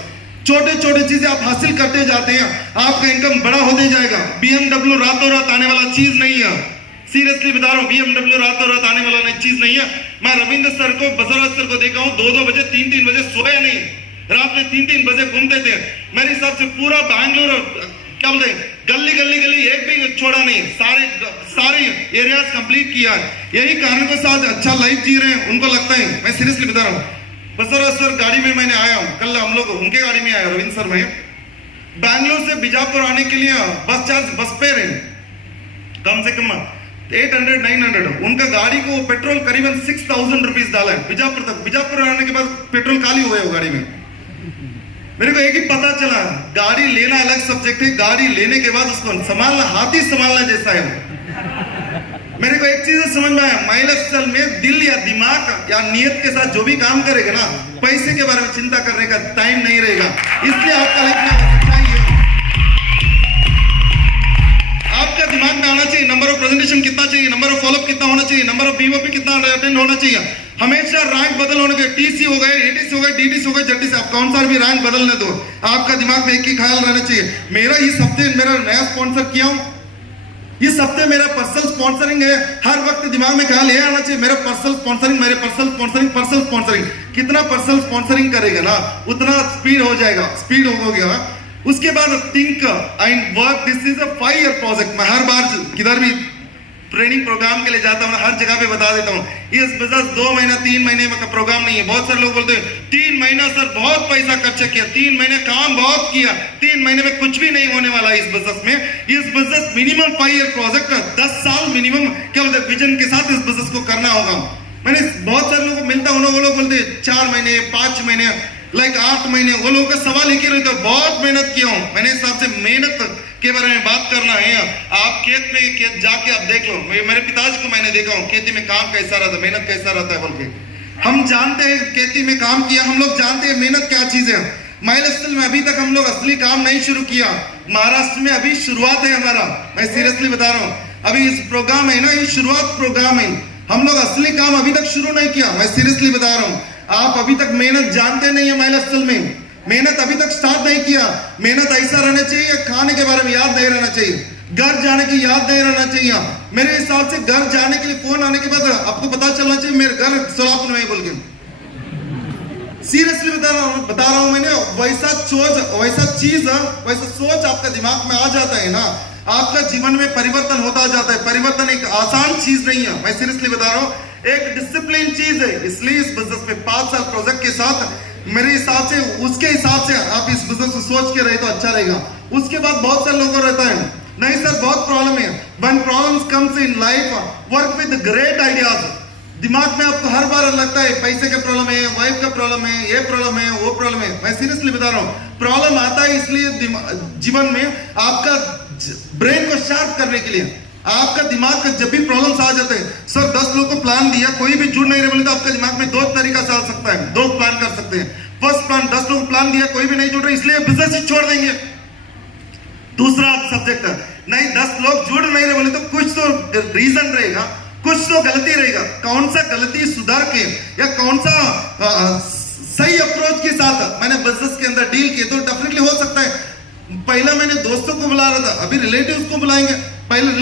छोटे छोटे चीजें आप हासिल करते जाते हैं, आपका इनकम बड़ा होते जाएगा। BMW रातों रात आने वाला चीज नहीं है, सीरियसली बता रहा हूँ, BMW रातों रात आने वाला चीज नहीं है। मैं रविंद्र सर को, बसवराज सर को देखा हूँ 2-2 बजे 3-3 बजे सोया नहीं, रात में 3-3 बजे घूमते थे। मेरे हिसाब से पूरा बैंगलोर क्या बोलते हैं, गली एक भी छोड़ा नहीं, सारे एरियाज कंप्लीट किया। यही कारण के साथ अच्छा लाइफ जी रहे हैं, उनको लगता है। मैं सीरियसली बता रहा हूँ, बसवराज सर गाड़ी में मैंने आया हूँ, कल हम लोग उनके गाड़ी में आया रविंद्र सर में, बैंगलोर से बीजापुर आने के लिए बस चार्ज बस पे रहे कम से कम 800-900, उनका गाड़ी को पेट्रोल करीबन 6000 रुपीज डाला है बीजापुर तक। बीजापुर आने के बाद पेट्रोल खाली हुआ है वो गाड़ी में। मेरे को एक ही पता चला, गाड़ी लेना अलग सब्जेक्ट है, गाड़ी लेने के बाद उसको संभालना हाथी संभालना जैसा है। मेरे को एक चीज समझ में आया, माइलस्टाइल में दिल या दिमाग या नियत के साथ जो भी काम करेगा ना, पैसे के बारे में चिंता करने का टाइम नहीं रहेगा। इसलिए आपका लाइफ में चाहिए, आपका दिमाग में आना चाहिए नंबर ऑफ प्रेजेंटेशन कितना चाहिए, नंबर ऑफ फॉलोअप कितना होना चाहिए, नंबर ऑफ बीओपी कितना अटेंड होना चाहिए। हमेशा रैंक बदल होने के, टीसी हो गए, एटीसी हो गए, डीटीसी हो गए, जटीसी, आप कौन सा भी रैंक बदलने दो, आपका दिमाग में एक ही ख्याल रहना चाहिए, मेरा इस हफ्ते मेरा नया स्पॉन्सर किया हूं, इस हफ्ते मेरा पर्सनल स्पॉन्सरिंग है। हर वक्त दिमाग में ख्याल ये आना चाहिए, मेरा पर्सनल स्पॉन्सरिंग कितना पर्सनल स्पॉन्सरिंग करेगा ना, उतना स्पीड हो जाएगा, स्पीड हो गया। उसके बाद think and work, this is a 5 year project. मैं हर बार किधर भी ट्रेनिंग प्रोग्राम के लिए जाता हूँ, हर जगह पे बता देता हूँ, इस बिजनेस 2 महीना 3 महीने का प्रोग्राम नहीं है। बहुत सारे लोग बोलते हैं 3 महीना सर बहुत पैसा खर्चा किया, 3 महीने काम बहुत किया, 3 महीने में कुछ भी नहीं होने वाला इस बिजनेस में। इस बिजनेस मिनिमम 5 ईयर प्रोजेक्ट, 10 साल मिनिमम क्या बोलते विजन के साथ इस बिजनेस को करना होगा। मैंने बहुत सारे लोगों को मिलता हूँ, वो लोग बोलते 4 महीने 5 महीने 8 महीने, वो लोगों का सवाल एक ही रहता है, बहुत मेहनत किया हूँ। मैंने हिसाब से मेहनत के बारे में बात करना है। आप खेत जाके आप देख लो, मेरे पिताजी को मैंने देखा हूँ खेती में काम कैसा रहता है, मेहनत कैसा रहता है बोल के। हम जानते हैं खेती में काम किया, हम लोग जानते हैं मेहनत क्या चीज है। माइलस्टाइल में अभी तक हम लोग असली काम नहीं शुरू किया, महाराष्ट्र में अभी शुरुआत है हमारा। मैं सीरियसली बता रहा हूँ, अभी इस प्रोग्राम है ना, ये शुरुआत प्रोग्राम है, हम लोग असली काम अभी तक शुरू नहीं किया। मैं सीरियसली बता रहा हूँ, आप अभी तक मेहनत जानते नहीं है, माइलस्टाइल में मेहनत अभी तक स्टार्ट नहीं किया। मेहनत ऐसा रहना चाहिए, खाने के बारे में याद नहीं रहना चाहिए, घर जाने की याद नहीं रहना चाहिए। मेरे हिसाब से घर जाने के लिए फोन आने के बाद आपको पता चलना चाहिए मेरे घर सोलापुर में बोल के। सीरियसली बता रहा हूं मैंने, वैसा सोच आपका दिमाग में आ जाता है ना, आपका जीवन में परिवर्तन होता जाता है। परिवर्तन एक आसान चीज नहीं है, मैं सीरियसली बता रहा हूँ, एक डिसिप्लिन चीज है। इसलिए इस बिजनेस में 5 साल प्रोजेक्ट के साथ मेरे हिसाब से, उसके हिसाब से आप इस बिजनेस को सोच के रहे तो अच्छा रहेगा। उसके बाद बहुत सारे लोगों को रहता है नहीं सर बहुत प्रॉब्लम है, when problems comes in life work with great ideas. दिमाग में आपको हर बार लगता है पैसे का प्रॉब्लम है, वाइफ का प्रॉब्लम है, ये प्रॉब्लम है, वो प्रॉब्लम है। मैं सीरियसली बता रहा हूँ, प्रॉब्लम आता है इसलिए जीवन में आपका ब्रेन को शार्प करने के लिए, आपका दिमाग का जब भी प्रॉब्लम्स आ जाते हैं। सर 10 लोगों को प्लान दिया, कोई भी जुड़ नहीं रहे बोले तो आपके दिमाग में 2 तरीका से आ सकता है, 2 प्लान कर सकते हैं। फर्स्ट प्लान, 10 लोगों को प्लान दिया, कोई भी नहीं जुड़ रहे इसलिए बिजनेस ही छोड़ देंगे। दूसरा सब्जेक्ट नहीं, 10 लोग जुड़ नहीं रहे बोले तो कुछ तो रीजन रहेगा, कुछ तो गलती रहेगा। कौन सा गलती सुधार के या कौन सा सही अप्रोच के साथ मैंने बिजनेस के अंदर डील किए तो डेफिनेटली हो सकता है। पहला मैंने दोस्तों को बुला रहा था, अभी रिलेटिव्स को बुलाएंगे, पहले